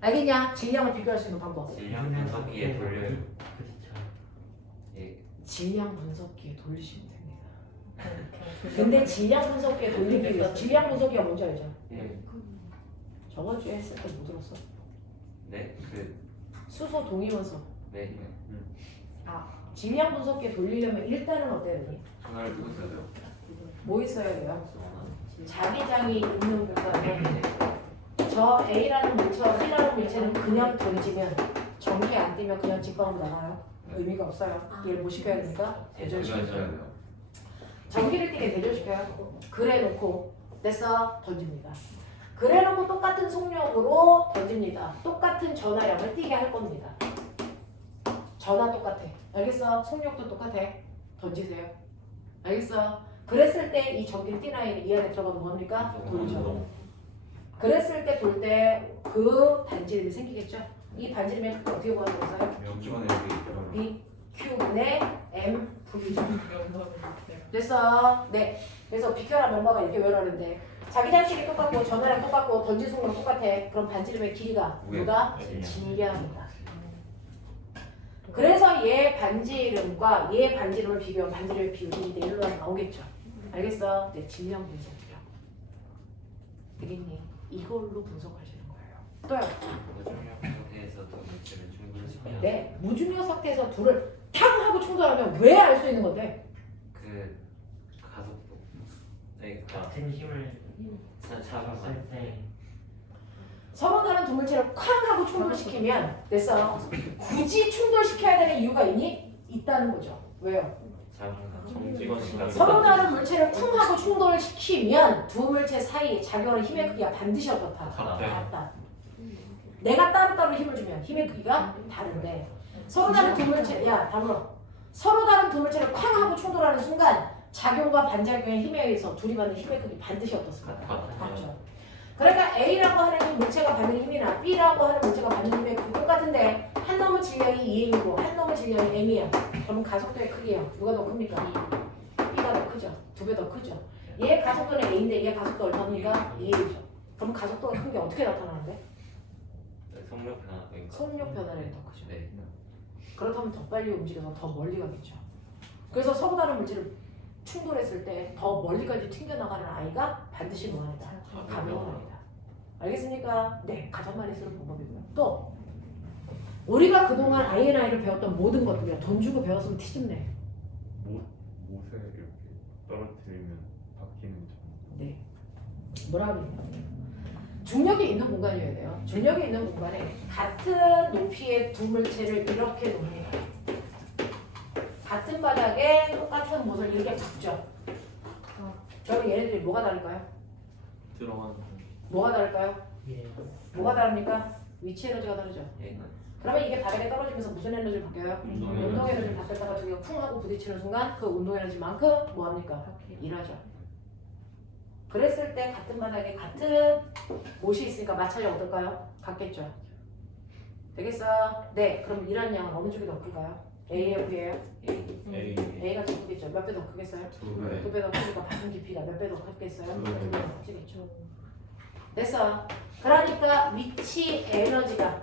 알겠냐? 질량을 비교할 수 있는 방법. 질량 분석기에 돌려요. 예, 질량 분석기에 돌리시면 됩니다. 근데 질량 분석기에 돌리기 위해서 질량 분석기가 뭔지 알죠? 예, 저번 주에 했을 때 못 들었어? 네, 수소 동위원소. 네, 질량 분석기에 돌리려면 일단은 어때야 되니? 전화를 두고 있어야 돼요. 뭐 있어야 돼요? 자기장이 있는 공간에 저 A라는 물체와 B라는 물체는 그냥 던지면 전기 안 뛰면 그냥 직방으로 나가요. 의미가 없어요. 얘를 뭐 시켜야 되니까? 대전시켜야 대전시켜야 돼요. 돼요. 전기를 뛰게 대전시켜요. 그래 놓고 됐어? 던집니다. 그래 놓고 똑같은 속력으로 던집니다. 똑같은 전하량을 뛰게 할 겁니다. 전하 똑같아. 알겠어? 속력도 똑같아. 던지세요. 알겠어? 그랬을 때 이 전기를 뛰나요? 이 안에 들어가도 뭡니까? 돌죠. 그랬을 때 돌 때 그 반지름이 생기겠죠? 이 반지름의 크기 어떻게 구하는 거예요? 여기만 이렇게 B 큐분의 M V죠. 됐어? 네. 그래서 비켜라 멤버가 이렇게 외우라는데 자기장식이 똑같고 전하량 똑같고 던진 속력 똑같아. 그럼 반지름의 길이가 뭐다? 질량이다. 그래서 얘 반지름과 얘 반지름을 비교하면 반지름의 비율이 2대1로 나오겠죠. 알겠어? 네, 질량 분석이요. 되겠니? 이걸로 분석하시는 거예요. 또요. 무중력 상태에서 두 물체를 충분시켜야 네, 무중력 상태에서 둘을 탕 하고 충돌하면 왜 알 수 있는 건데? 그 가속도 네, 같은 힘을 차가 줬을 때 서로 다른 두 물체를 쾅 하고 충돌시키면 됐어. 굳이 충돌시켜야 되는 이유가 있다는 거죠. 왜요? 정직원 서로 다른 물체를 쿵 하고 충돌시키면 두 물체 사이에 작용하는 힘의 크기가 반드시 어떻다? 같다. 내가 따로따로 힘을 주면 힘의 크기가 다른데 서로 다른 두 물체, 야 다물어. 서로 다른 두 물체를 쾅 하고 충돌하는 순간 작용과 반작용의 힘에 의해서 둘이 받는 힘의 크기 반드시 어떻습니까? 같죠. 그러니까 A라고 하는 물체가 받는 힘이나 B라고 하는 물체가 받는 힘의 크기 똑같은데 한 놈은 질량이 2M이고 한 놈은 질량이 M이야. 그럼 가속도의 크기요. 누가 더 큽니까? B가 더 크죠. 2배 더 크죠. 얘 가속도는 A인데 얘 가속도 얼마입니까? 2A죠. 그럼 가속도가 큰 게 어떻게 나타나는데? 속력 변화 그러니까 속력 변화량이 더 크죠. 네. 그렇다면 더 빨리 움직여서 더 멀리 가겠죠. 그래서 서로 다른 물질을 충돌했을 때 더 멀리까지 튕겨나가는 아이가 반드시 뭐하다? 가벼워합니다. 알겠습니까? 네, 가장 많이 쓰는 방법이고요. 또 우리가 그동안 INI를 배웠던 모든 것들이야. 돈 주고 배웠으면 티집네. 못에 이렇게 떨어뜨리면 바뀌는 점. 네. 뭐라 그러냐? 중력이 있는 공간이어야 돼요. 중력이 있는 공간에 같은 높이의 두 물체를 이렇게 놓습니다. 같은 바닥에 똑같은 못을 이렇게 박죠. 그럼 얘네들이 뭐가 다를까요? 들어가는 뭐가 다를까요? 예. 뭐가 다릅니까? 위치 에너지가 다르죠. 예. 그러면 이게 바닥에 떨어지면서 무슨 에너지를 바뀌어요? 운동 운동 에너지를 바뀌었다가 두 개가 쿵 하고 부딪히는 순간 그 운동 에너지만큼 뭐합니까? 일하죠. 그랬을 때 같은 바닥에 같은 못이 있으니까 마찰력 어떨까요? 같겠죠. 되겠어? 네. 그럼 일하는 양은 어느 쪽이 더 클까요? A예요, B예요? A A가 더 크겠죠. 몇 배 더 크겠어요? 2배. 2배 더 크니까 받은 깊이가 몇 배 더 크겠어요? 두 배. 2배 더 커지겠죠. 됐어. 그러니까 위치 에너지가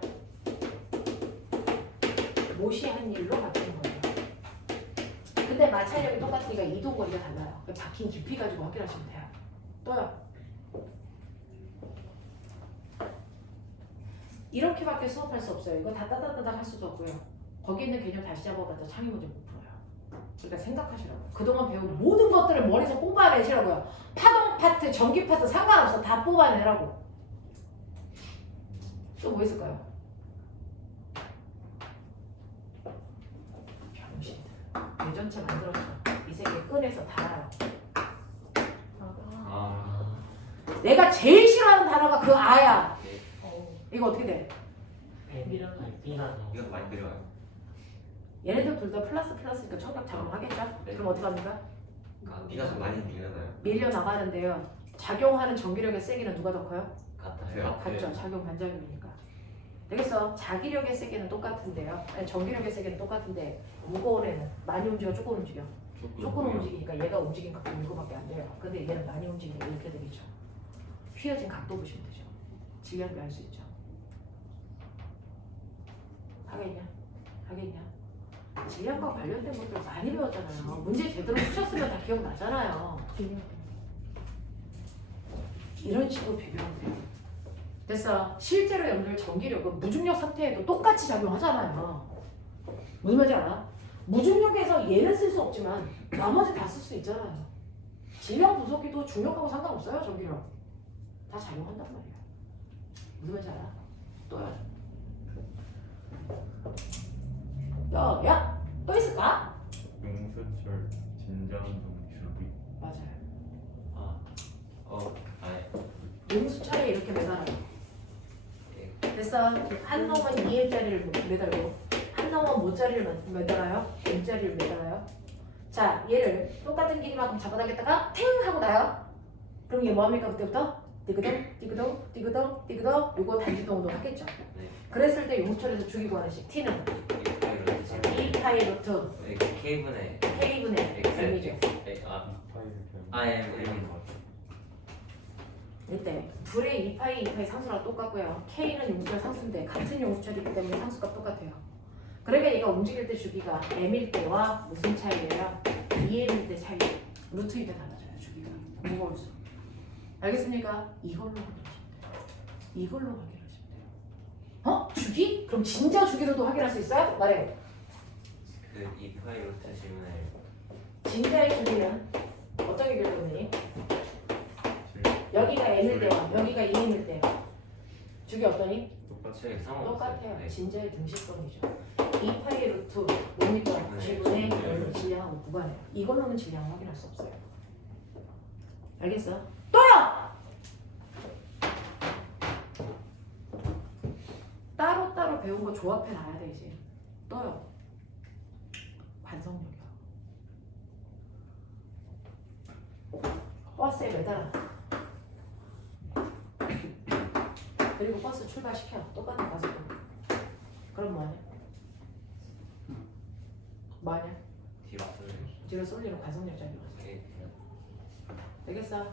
못이 한 일로 바뀌는 거예요. 근데 마찰력이 똑같으니까 이동 거리가 달라요. 박힌 깊이 가지고 확인하시면 돼요. 또요. 이렇게밖에 수업할 수 없어요. 이거 다 따다다닥 할 수도 없고요. 거기 있는 개념 다시 잡아봤자 창의 문제 못 풀어요. 그러니까 생각하시라고요. 그동안 배운 모든 것들을 머리에서 뽑아내시라고요. 파동 파트, 전기 파트 상관없어. 다 뽑아내라고. 또 뭐 있을까요? 병신. 대전체 만들었어. 이 세 개 꺼내서 달아요. 아 내가 제일 싫어하는 단어가 그 아야. 네. 이거 어떻게 돼? 이것도 많이 내려와요. 얘네들 둘 다 플러스니까 청각 작용하겠죠? 네. 그럼 어떻게 합니까? 비가 좀 많이 밀려나요? 밀려 나가는데요. 작용하는 전기력의 세기는 누가 더 커요? 같아요. 같죠. 작용 반작용이니까. 되겠어. 자기력의 세기는 똑같은데요. 아니 전기력의 세기는 똑같은데 무거운 애는 많이 움직여 조금 움직여. 조금 움직이니까 얘가 움직인 각도 이거밖에 안 돼요. 근데 얘는 많이 움직이니까 이렇게 되겠죠. 휘어진 각도 보시면 되죠. 질량도 알 수 있죠. 하겠냐? 질량과 관련된 것들 많이 배웠잖아요. 문제 제대로 푸셨으면 다 기억나잖아요. 이런 식으로 비교하면 돼요. 됐어. 실제로 여러분들 전기력은 무중력 상태에도 똑같이 작용하잖아요. 무슨 말인지 알아? 무중력에서 얘는 쓸 수 없지만 나머지 다 쓸 수 있잖아요. 질량 분석기도 중력하고 상관없어요. 전기력 다 작용한단 말이야. 무슨 말인지 알아? 또요. 야, 또 있을까? 용수철 진자운동 주기. 맞아요. 아예 용수철에 이렇게 매달아요. 예. 됐어. 한 놈은 2M짜리를 매달고 한 놈은 뭐짜리를 매달아요? M짜리를 매달아요. 자, 얘를 똑같은 길이만큼 잡아당겼다가 탱 하고 나요. 그럼 얘 뭐합니까 그때부터? 띠그덩 요거 단지동도 하겠죠. 네. 그랬을 때 용수철에서 주기 구하는 식 T는 2파이 루트 K분의 K분의 M이죠. 이때 둘의 2파이 상수랑 똑같고요. K는 용수철 상수인데 같은 용수철이기 때문에 상수가 똑같아요. 그러니까 얘가 움직일 때 주기가 M일 때와 무슨 차이예요? 2M일 때 차이. 루트일 때 달라져요. 주기가 무거울수록. 알겠습니까? 이걸로 확인하시면 돼요. 주기? 그럼 진짜 주기로도 확인할 수 있어요? 말해요. 그 2파이 루트 질문을 진짜의 주기는 어떤 얘기를 때문에 여기가 M일 때와 여기가 2M일 때 주기 어떠니? 저희 상관없어요. 똑같아요. 네. 진짜의 등식성이죠. 2파이 루트 5m 지분의 열로 질량하고 구간해요. 이걸로는 질량을 확인할 수 없어요. 알겠어? 또요! 따로따로 배운 거 조합해 놔야 돼 이제. 또요. 관성력이야. 버스에 매달아. 그리고 버스 출발시켜. 똑같은 가지고. 그럼 뭐하냐? 뒤로 쓰는 뒤로 쏠리는 관성력 작용하지. 되겠어?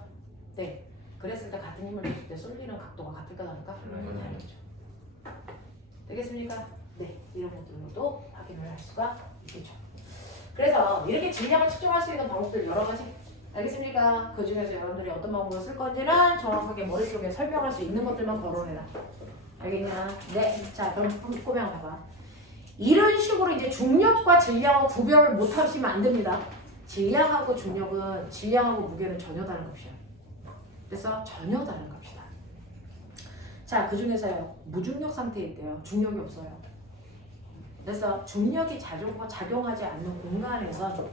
네. 그랬을 때 같은 힘을 줬을 때 쏠리는 각도가 같을까 다를까? 다르죠. 되겠습니까? 네. 이런 것들로도 확인을 할 수가 있겠죠. 그래서 이렇게 질량을 측정할 수 있는 방법들 여러 가지. 알겠습니까? 그 중에서 여러분들이 어떤 방법을 쓸 건지는 정확하게 머릿속에 설명할 수 있는 것들만 거론해라. 알겠냐? 네. 자, 그럼 한번 꼬매 한번 봐봐. 이런 식으로 이제 중력과 질량을 구별을 못 하시면 안 됩니다. 질량하고 중력은, 질량하고 무게는 전혀 다른 값이야. 그래서 전혀 다른 값이다. 자, 그 중에서요, 무중력 상태에 있대요. 중력이 없어요. 그래서 중력이 작용하지 않는 공간에서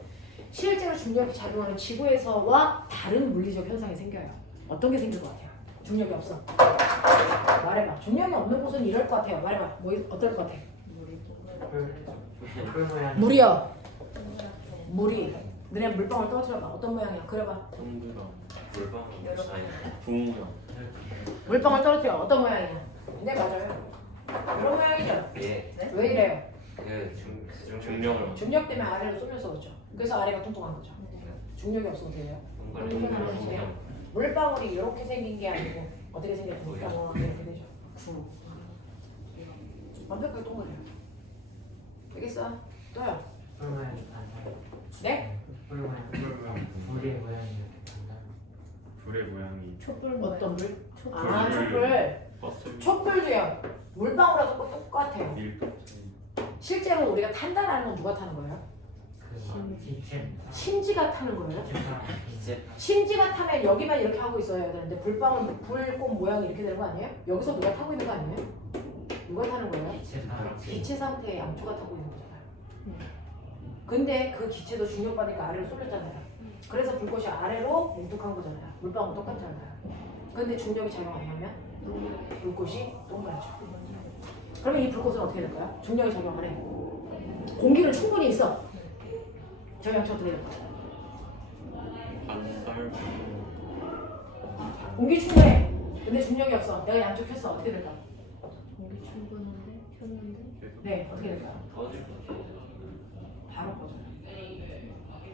실제로 중력이 작용하는 지구에서와 다른 물리적 현상이 생겨요. 어떤 게 생길 것 같아요? 중력이 없어. 말해봐. 중력이 없는 곳은 이럴 것 같아요. 말해봐. 뭐 어떨 것 같아? 물이요. 물이. 너네 물방울 떨어뜨려봐. 어떤 모양이야? 그려봐. 동그라. 물방울 아니 동그라. 물방울 떨어뜨려. 어떤 모양이야? 네, 맞아요. 이런 모양이죠. 예. 왜 이래요? 그 중력을 중력 때문에 아래로 쏠려서 그렇죠. 그래서 아래가 뚱뚱한 거죠. 중력이 없으면 돼요. 물방울이 이렇게 생긴 게 아니고 어떻게 생겼습니까? 이렇게 되죠. 구. 완벽하게 동그래요. 되겠어? 또요? 네? 불의 모양이 촛불 어떤 물? 촛불. 아, 촛불. 버스 촛불도요. 물방울하고 똑같아요. 밀도 차이. 실제로 우리가 탄다라는 건 누가 타는 거예요? 심지가 타는 거예요. 이제 심지가 타면 여기만 이렇게 하고 있어야 되는데 불방울 불꽃 모양이 이렇게 되는 거 아니에요? 여기서 누가 타고 있는 거 아니에요? 누가 타는 거예요? 기체 상태의 양초가 타고 있는 거잖아요. 근데 그 기체도 중력받으니까 아래로 쏠렸잖아요. 그래서 불꽃이 아래로 뭉툭한 거잖아요. 물방울 똑같잖아요. 근데 중력이 작용 안 하면 불꽃이 동그랗죠. 그러면 이 불꽃은 어떻게 될까요? 중력이 작용 안 해. 공기는 충분히 있어. 저 양쪽 어떻게 될까요? 반달 공기 충분해. 근데 중력이 없어. 내가 양쪽 켰어. 어떻게 될까? 공기 충분한데 켰는데 네, 어떻게 될까요? 꺼질 것 같아요. 바로 꺼져요.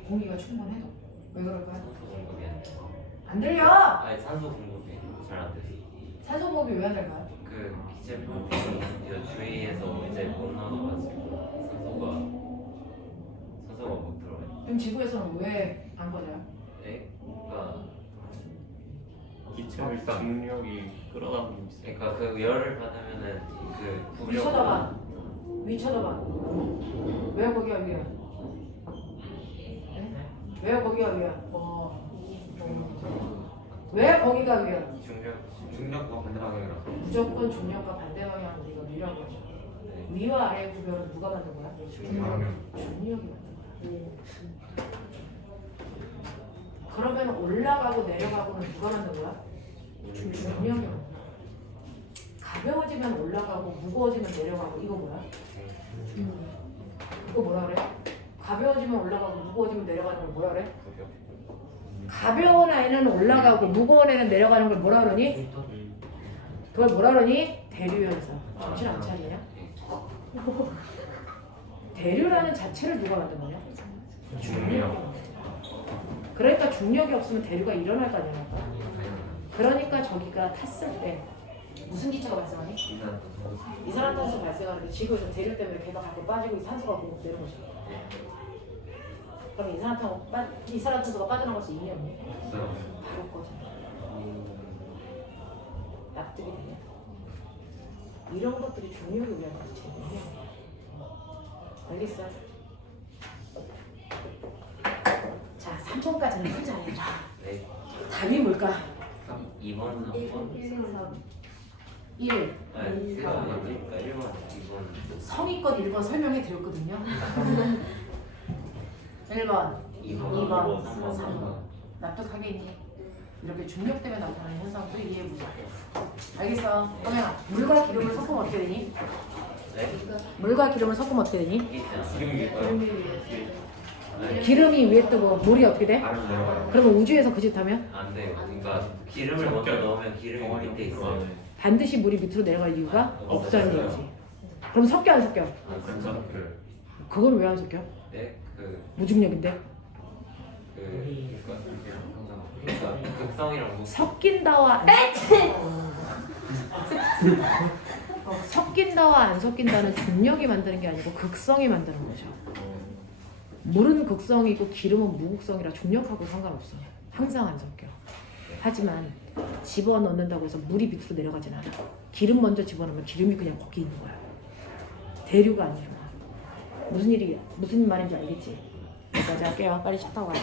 공기가 충분해도. 왜 그럴까요? 산소 공급이 안 돼서. 안 들려! 아니 산소 공급이 잘 안 돼서. 산소 호흡이 왜 안 될까요? 그 기체 부분이 주위에서 이제 못 나와가지고 산소가 못 들어가요. 그럼 지구에서는 왜 안 꺼져요? 네? 그러니까 기체의 중력이 끌어당기고 있어요. 그러니까 그 열을 받으면은 그 위 쳐다봐. 위 쳐다봐. 왜 거기가 위야? 네? 왜 거기가 위야? 왜 거기가 위야? 중력과 반대 방향이라서. 무조건 중력과 반대 방향으로 우리가 위라고 하죠. 네. 위와 아래의 구별은 누가 만든 거야? 방향. 중력이 만든 거야. 그러면 올라가고 내려가고는 누가 만든 거야? 중력이 만든 거야. 가벼워지면 올라가고 무거워지면 내려가고 이거 뭐야? 이거 뭐라 그래? 가벼워지면 올라가고 무거워지면 내려가는 걸 뭐라 그래? 가벼운 아이는 올라가고 무거운 애는 내려가는 걸 뭐라 그러니? 그걸 뭐라 그러니? 대류현상. 정신 안 차리냐? 대류라는 자체를 누가 만든 거냐? 중력. 그러니까 중력이 없으면 대류가 일어날 거 아니야. 그러니까 저기가 탔을 때 무슨 기체가 발생하니? 이산화탄소 발생하는데 지구에서 대류 때문에 걔가 밖으로 빠지고 산소가 공급되는 거죠. 그럼 이산화탄소가 빠져나갈 수 있니 없니? 바로 꺼져. 납득이 되냐? 이런 것들이 중력에 의한 거지. 알겠어? 자, 3번까지는 풀자. 네. 답이 뭘까? 2번 3번 1. 아니 1번 2번 성의껏 1번 설명해 드렸거든요. 1번, 2번, 3번. 납득하겠니? 이렇게 중력 때문에 나타나는 현상도 이해해보자. 알겠어? 그러면 물과 기름을 섞으면 어떻게 되니? 네? 물과 기름을 섞으면 어떻게 되니? 이게 있잖아. 네. 기름이 위에 뜨고 물이 어떻게 돼? 아래로 내려가요. 그러면 우주에서 그 짓 하면 안 돼요. 그러니까 기름을 먼저 넣으면 기름이 밑에 있어요. 반드시 물이 밑으로 내려갈 이유가 없다는 얘기지. 그럼 섞여 안 섞여? 그걸 왜 안 섞여? 네? 무중력인데? 그러니까 극성이랑 무 섞인다와 섞인다와 안 섞인다는 중력이 만드는 게 아니고 극성이 만드는 거죠. 물은 극성이고 기름은 무극성이라 중력하고 상관없어. 항상 안 섞여. 하지만 집어넣는다고 해서 물이 밑으로 내려가진 않아. 기름 먼저 집어넣으면 기름이 그냥 거기 있는 거야. 대류가 안 일어나. 무슨 말인지 알겠지? 여기까지 할게요. 빨리 차 타고 가자.